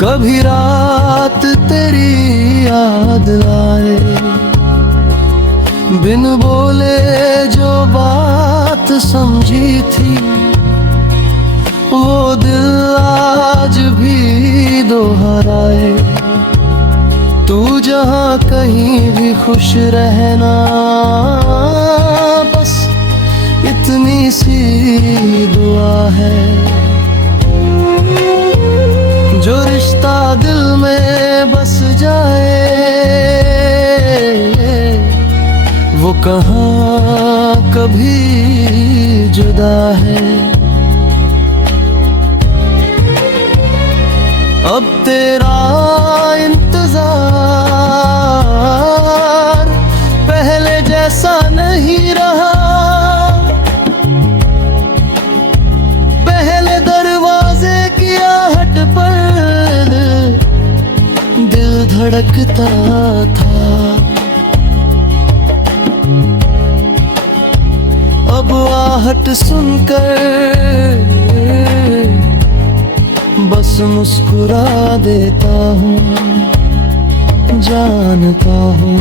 कभी रात तेरी याद आए, बिन बोले जो बात समझी थी वो दिल आज भी दोहराए। तू जहाँ कहीं भी खुश रहना, बस इतनी सी दुआ है। जो रिश्ता दिल में बस जाए वो कहाँ कभी जुदा है। अब तेरा इंतजार पहले जैसा नहीं रहा। पहले दरवाजे की आहट पर दिल धड़कता था, अब आहट सुनकर बस मुस्कुरा देता हूँ। जानता हूँ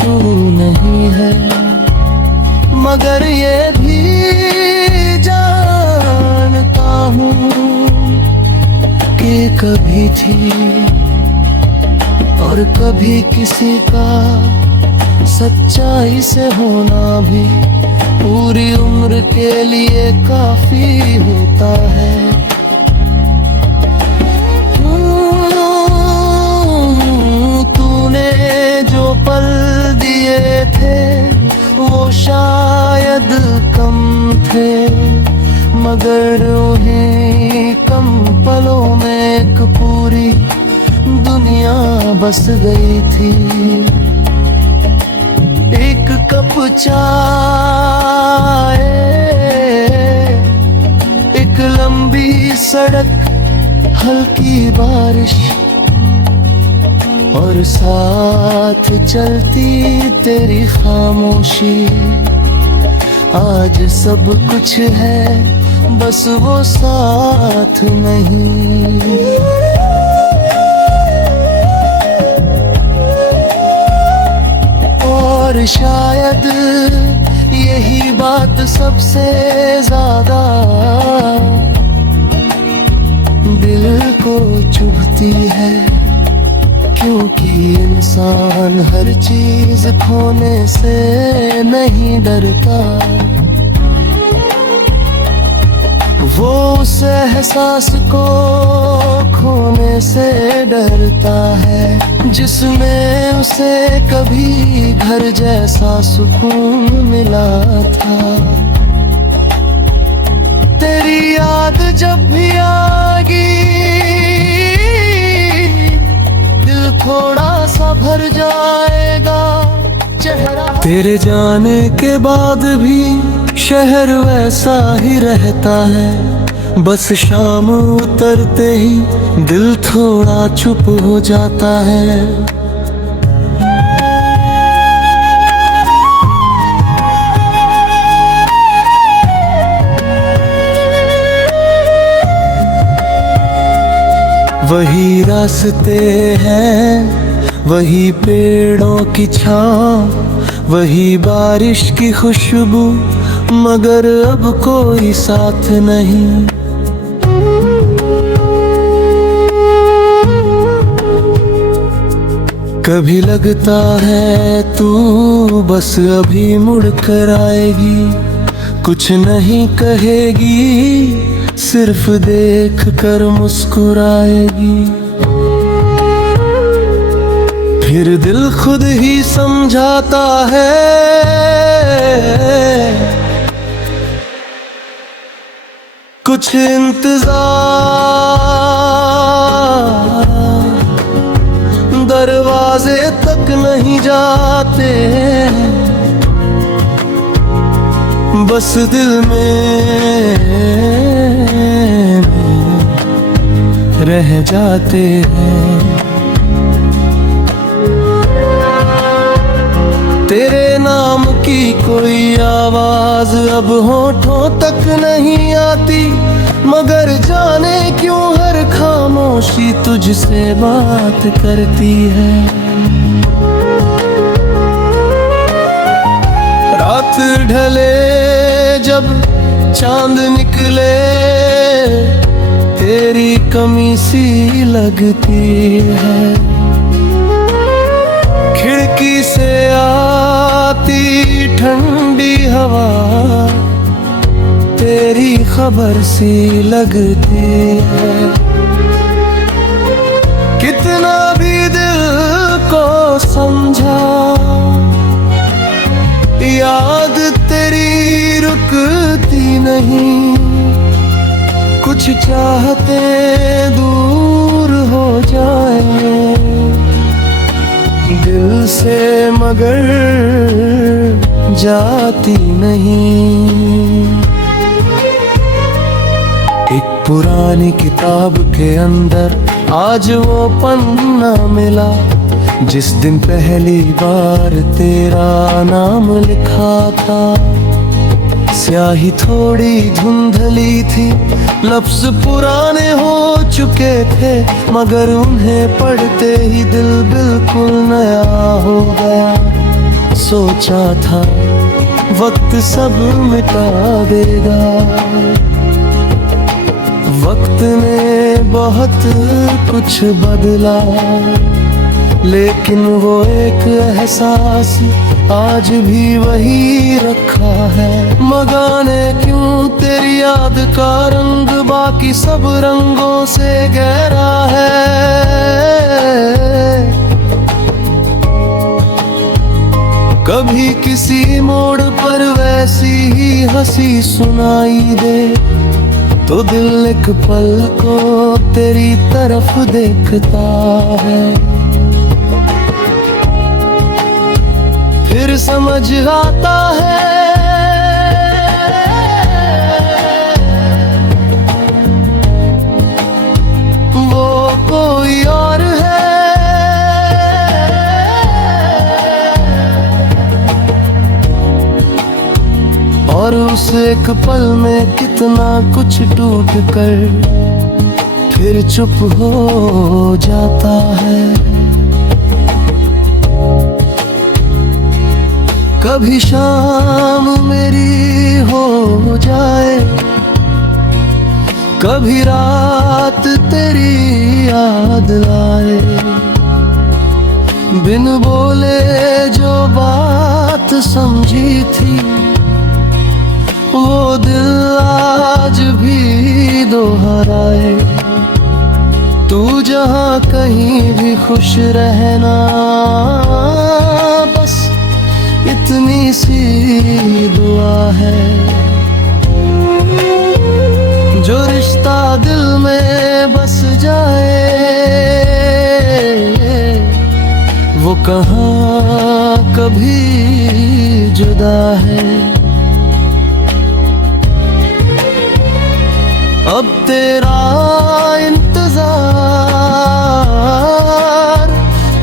तू नहीं है, मगर ये भी जानता हूँ कि कभी थी और कभी किसी का सच्चाई से होना भी पूरी उम्र के लिए काफी होता है। तूने जो पल दिए थे वो शायद कम थे, मगर उन्हीं कम पलों में एक पूरी दुनिया बस गई थी। एक कप चाय, एक लंबी सड़क, हल्की बारिश और साथ चलती तेरी खामोशी। आज सब कुछ है बस वो साथ नहीं। और शायद यही बात सबसे ज्यादा दिल को चुभती है, क्योंकि इंसान हर चीज खोने से नहीं डरता। वो उस एहसास को खोने से डरता है जिसमें उसे कभी घर जैसा सुकून मिला था। तेरी याद जब भी आएगी दिल थोड़ा सा भर जाएगा चेहरा। तेरे जाने के बाद भी शहर वैसा ही रहता है, बस शाम उतरते ही दिल थोड़ा चुप हो जाता है। वही रास्ते हैं, वही पेड़ों की छाँव, वही बारिश की खुशबू, मगर अब कोई साथ नहीं। कभी लगता है तू बस अभी मुड़ कर आएगी, कुछ नहीं कहेगी, सिर्फ देख कर मुस्कुराएगी। फिर दिल खुद ही समझाता है, कुछ इंतजार, दरवाजे तक नहीं जाते, बस दिल में रह जाते हैं। तेरे नाम की कोई आवाज अब होठों तक नहीं आती, मगर जाने क्यों हर खामोशी तुझसे बात करती है। रात ढले जब चांद निकले, तेरी कमी सी लगती है। खिड़की से आती ठंडी हवा, तेरी खबर सी लगती है। कितना भी दिल को समझा, याद तेरी रुकती नहीं। कुछ चाहते दूर हो जाए दिल से, मगर जाती नहीं। एक पुरानी किताब के अंदर आज वो पन्ना मिला, जिस दिन पहली बार तेरा नाम लिखा था। स्याही थोड़ी धुंधली थी, लफ्ज पुराने हो चुके थे, मगर उन्हें पढ़ते ही दिल बिल्कुल नया हो गया। सोचा था वक्त सब मिटा देगा, वक्त ने बहुत कुछ बदला, लेकिन वो एक एहसास आज भी वही रखा है। मगाने क्यों तेरी याद का रंग बाकी सब रंगों से गहरा है। कभी किसी मोड़ पर वैसी ही हंसी सुनाई दे, तो दिल एक पल को तेरी तरफ देखता है। फिर समझ आता है वो कोई और है, और उस एक पल में कितना कुछ टूट कर फिर चुप हो जाता है। कभी शाम मेरी हो जाए, कभी रात तेरी याद लाए, बिन बोले जो बात समझी थी, वो दिल आज भी दोहराए। तू जहाँ कहीं भी खुश रहना, बस इतनी सी दुआ है। जो रिश्ता दिल में बस जाए, वो कहाँ कभी जुदा है। अब तेरा इंतजार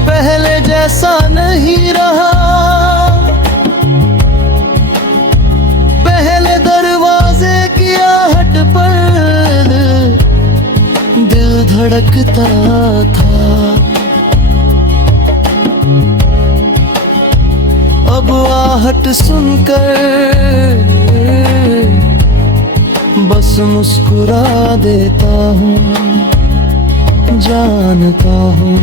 पहले जैसा नहीं रहा। पहले दरवाजे की आहट पर दिल धड़कता था। अब आहट सुनकर बस मुस्कुरा देता हूँ, जानता हूँ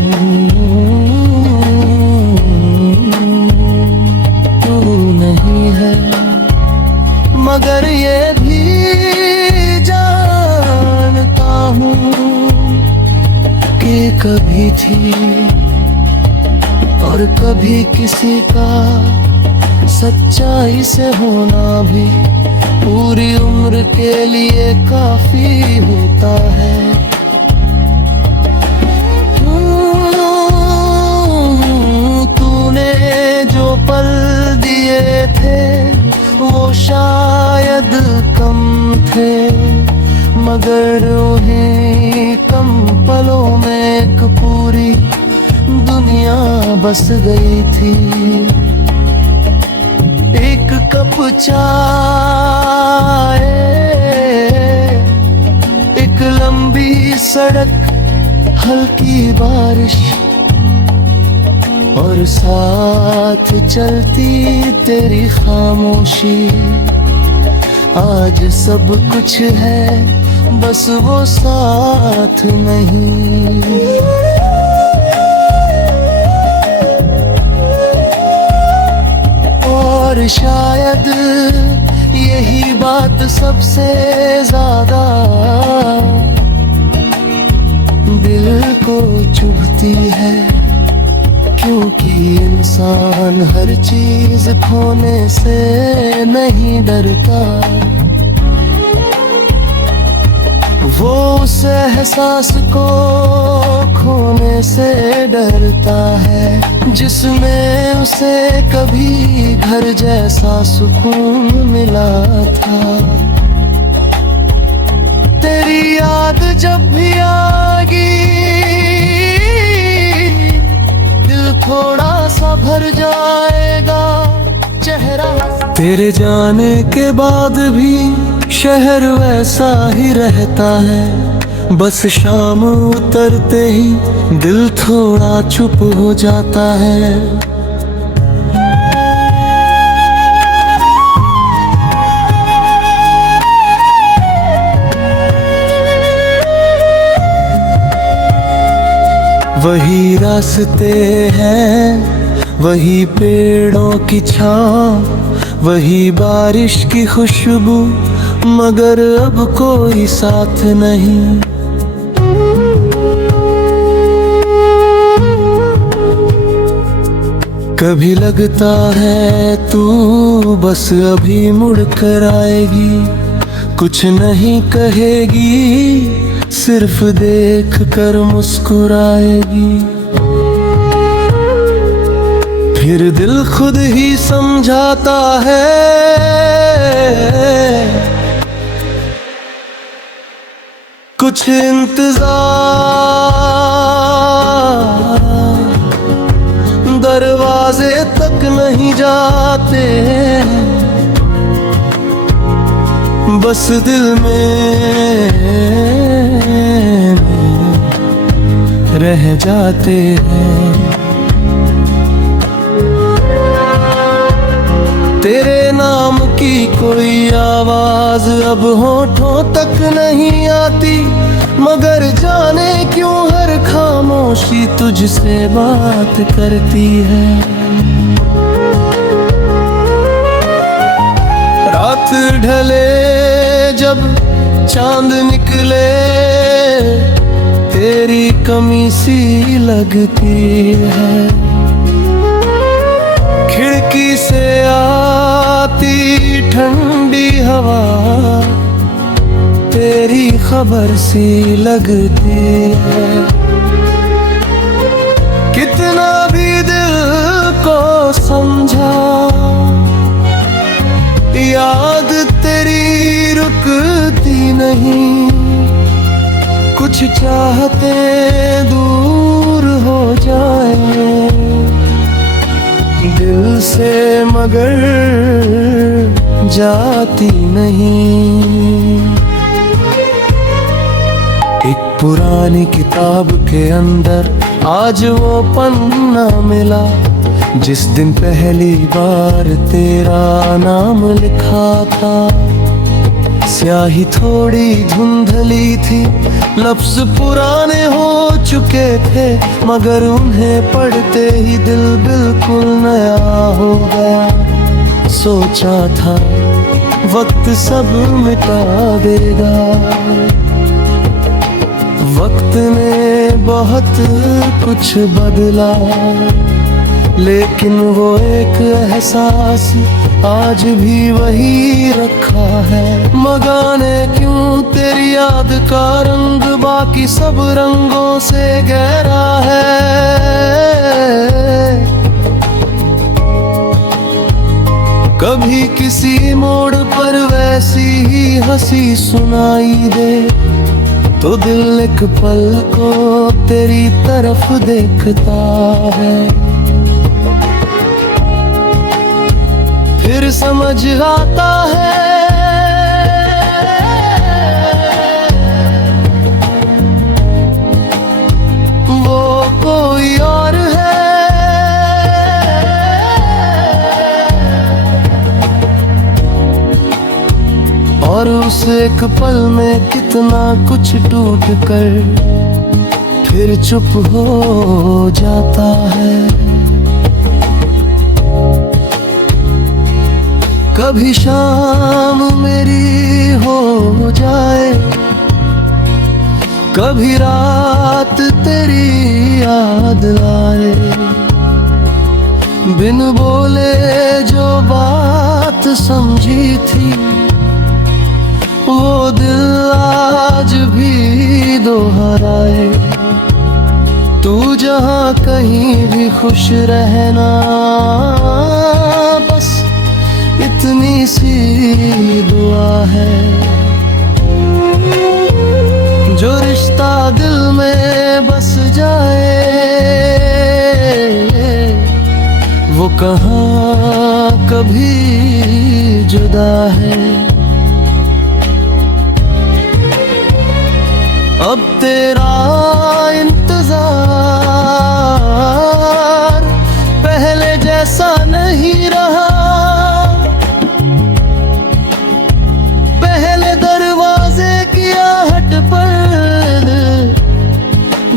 तू नहीं है, मगर ये भी जानता हूँ कि कभी थी और कभी किसी का सच्चाई से होना भी पूरी उम्र के लिए काफी होता है। तूने जो पल दिए थे वो शायद कम थे, मगर उन्हीं कम पलों में एक पूरी दुनिया बस गई थी। एक कप चाय, एक लंबी सड़क, हल्की बारिश और साथ चलती तेरी खामोशी। आज सब कुछ है, बस वो साथ नहीं। और शायद यही बात सबसे ज्यादा दिल को चुभती है, क्योंकि इंसान हर चीज खोने से नहीं डरता। वो उस एहसास को खोने से डरता है जिसमें उसे कभी घर जैसा सुकून मिला था। तेरी याद जब भी आएगी दिल थोड़ा सा भर जाएगा चेहरा। तेरे जाने के बाद भी शहर वैसा ही रहता है, बस शाम उतरते ही दिल थोड़ा चुप हो जाता है। वही रास्ते हैं, वही पेड़ों की छाँव, वही बारिश की खुशबू, मगर अब कोई साथ नहीं। कभी लगता है तू बस अभी मुड़ कर आएगी, कुछ नहीं कहेगी, सिर्फ देख कर मुस्कुराएगी। फिर दिल खुद ही समझाता है कुछ इंतजार, दरवाजे तक नहीं जाते, बस दिल में रह जाते हैं। तेरे नाम की कोई आवाज अब होठों तक नहीं आती, मगर जाने क्यों हर खामोशी तुझसे बात करती है। रात ढले जब चांद निकले तेरी कमी सी लगती है, खिड़की से आती ठंडी हवा तेरी खबर सी लगती है। कितना भी दिल को समझा याद तेरी रुकती नहीं, कुछ चाहते दूर हो जाए दिल से मगर जाती नहीं। एक पुरानी किताब के अंदर आज वो पन्ना मिला, जिस दिन पहली बार तेरा नाम लिखा था। स्याही थोड़ी धुंधली थी, लफ्ज पुराने हो चुके थे, मगर उन्हें पढ़ते ही दिल बिल्कुल नया हो गया। सोचा था वक्त सब मिटा देगा, वक्त ने बहुत कुछ बदला, लेकिन वो एक एहसास आज भी वही रखा है। मगाने क्यों तेरी याद का रंग बाकी सब रंगों से गहरा है। कभी किसी मोड़ पर वैसी ही हंसी सुनाई दे, तो दिल एक पल को तेरी तरफ देखता है। फिर समझ आता है वो कोई और है, और उस एक पल में कितना कुछ टूट कर फिर चुप हो जाता है। कभी शाम मेरी हो जाए, कभी रात तेरी याद लाए, बिन बोले जो बात समझी थी, वो दिल आज भी दोहराए। तू जहाँ कहीं भी खुश रहना, बस इतनी सी दुआ है। जो रिश्ता दिल में बस जाए, वो कहाँ कभी जुदा है। अब तेरा इंतजार पहले जैसा नहीं रहा, पहले दरवाजे की आहट पर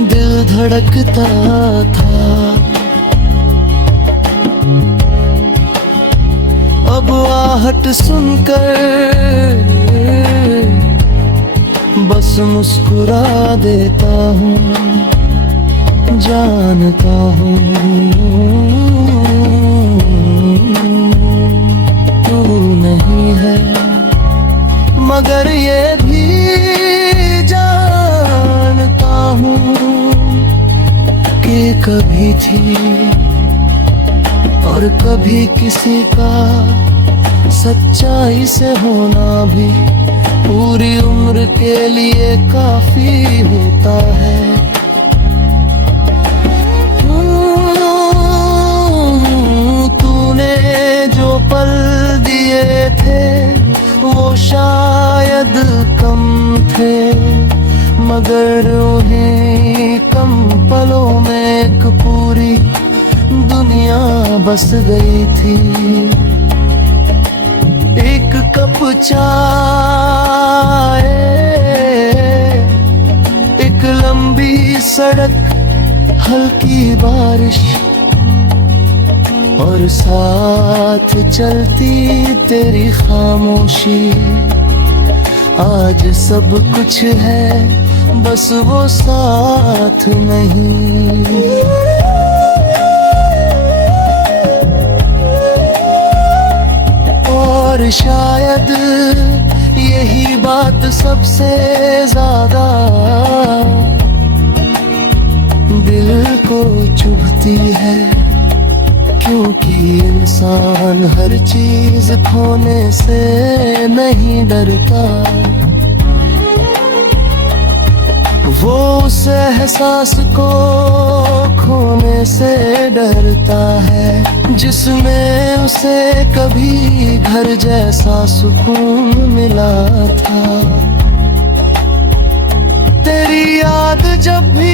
दिल धड़कता था। अब आहट सुनकर बस मुस्कुरा देता हूँ, जानता हूँ तू नहीं है, मगर ये भी जानता हूँ कि कभी थी और कभी किसी का सच्चाई से होना भी पूरी उम्र के लिए काफी होता है। तूने जो पल दिए थे वो शायद कम थे, मगर उन्हीं कम पलों में एक पूरी दुनिया बस गई थी। एक कप चाय, एक लंबी सड़क, हल्की बारिश और साथ चलती तेरी खामोशी। आज सब कुछ है, बस वो साथ नहीं। और शायद यही बात सबसे ज्यादा दिल को चुभती है, क्योंकि इंसान हर चीज खोने से नहीं डरता। वो उस एहसास को खोने से डरता है जिसमें उसे कभी घर जैसा सुकून मिला था। तेरी याद जब भी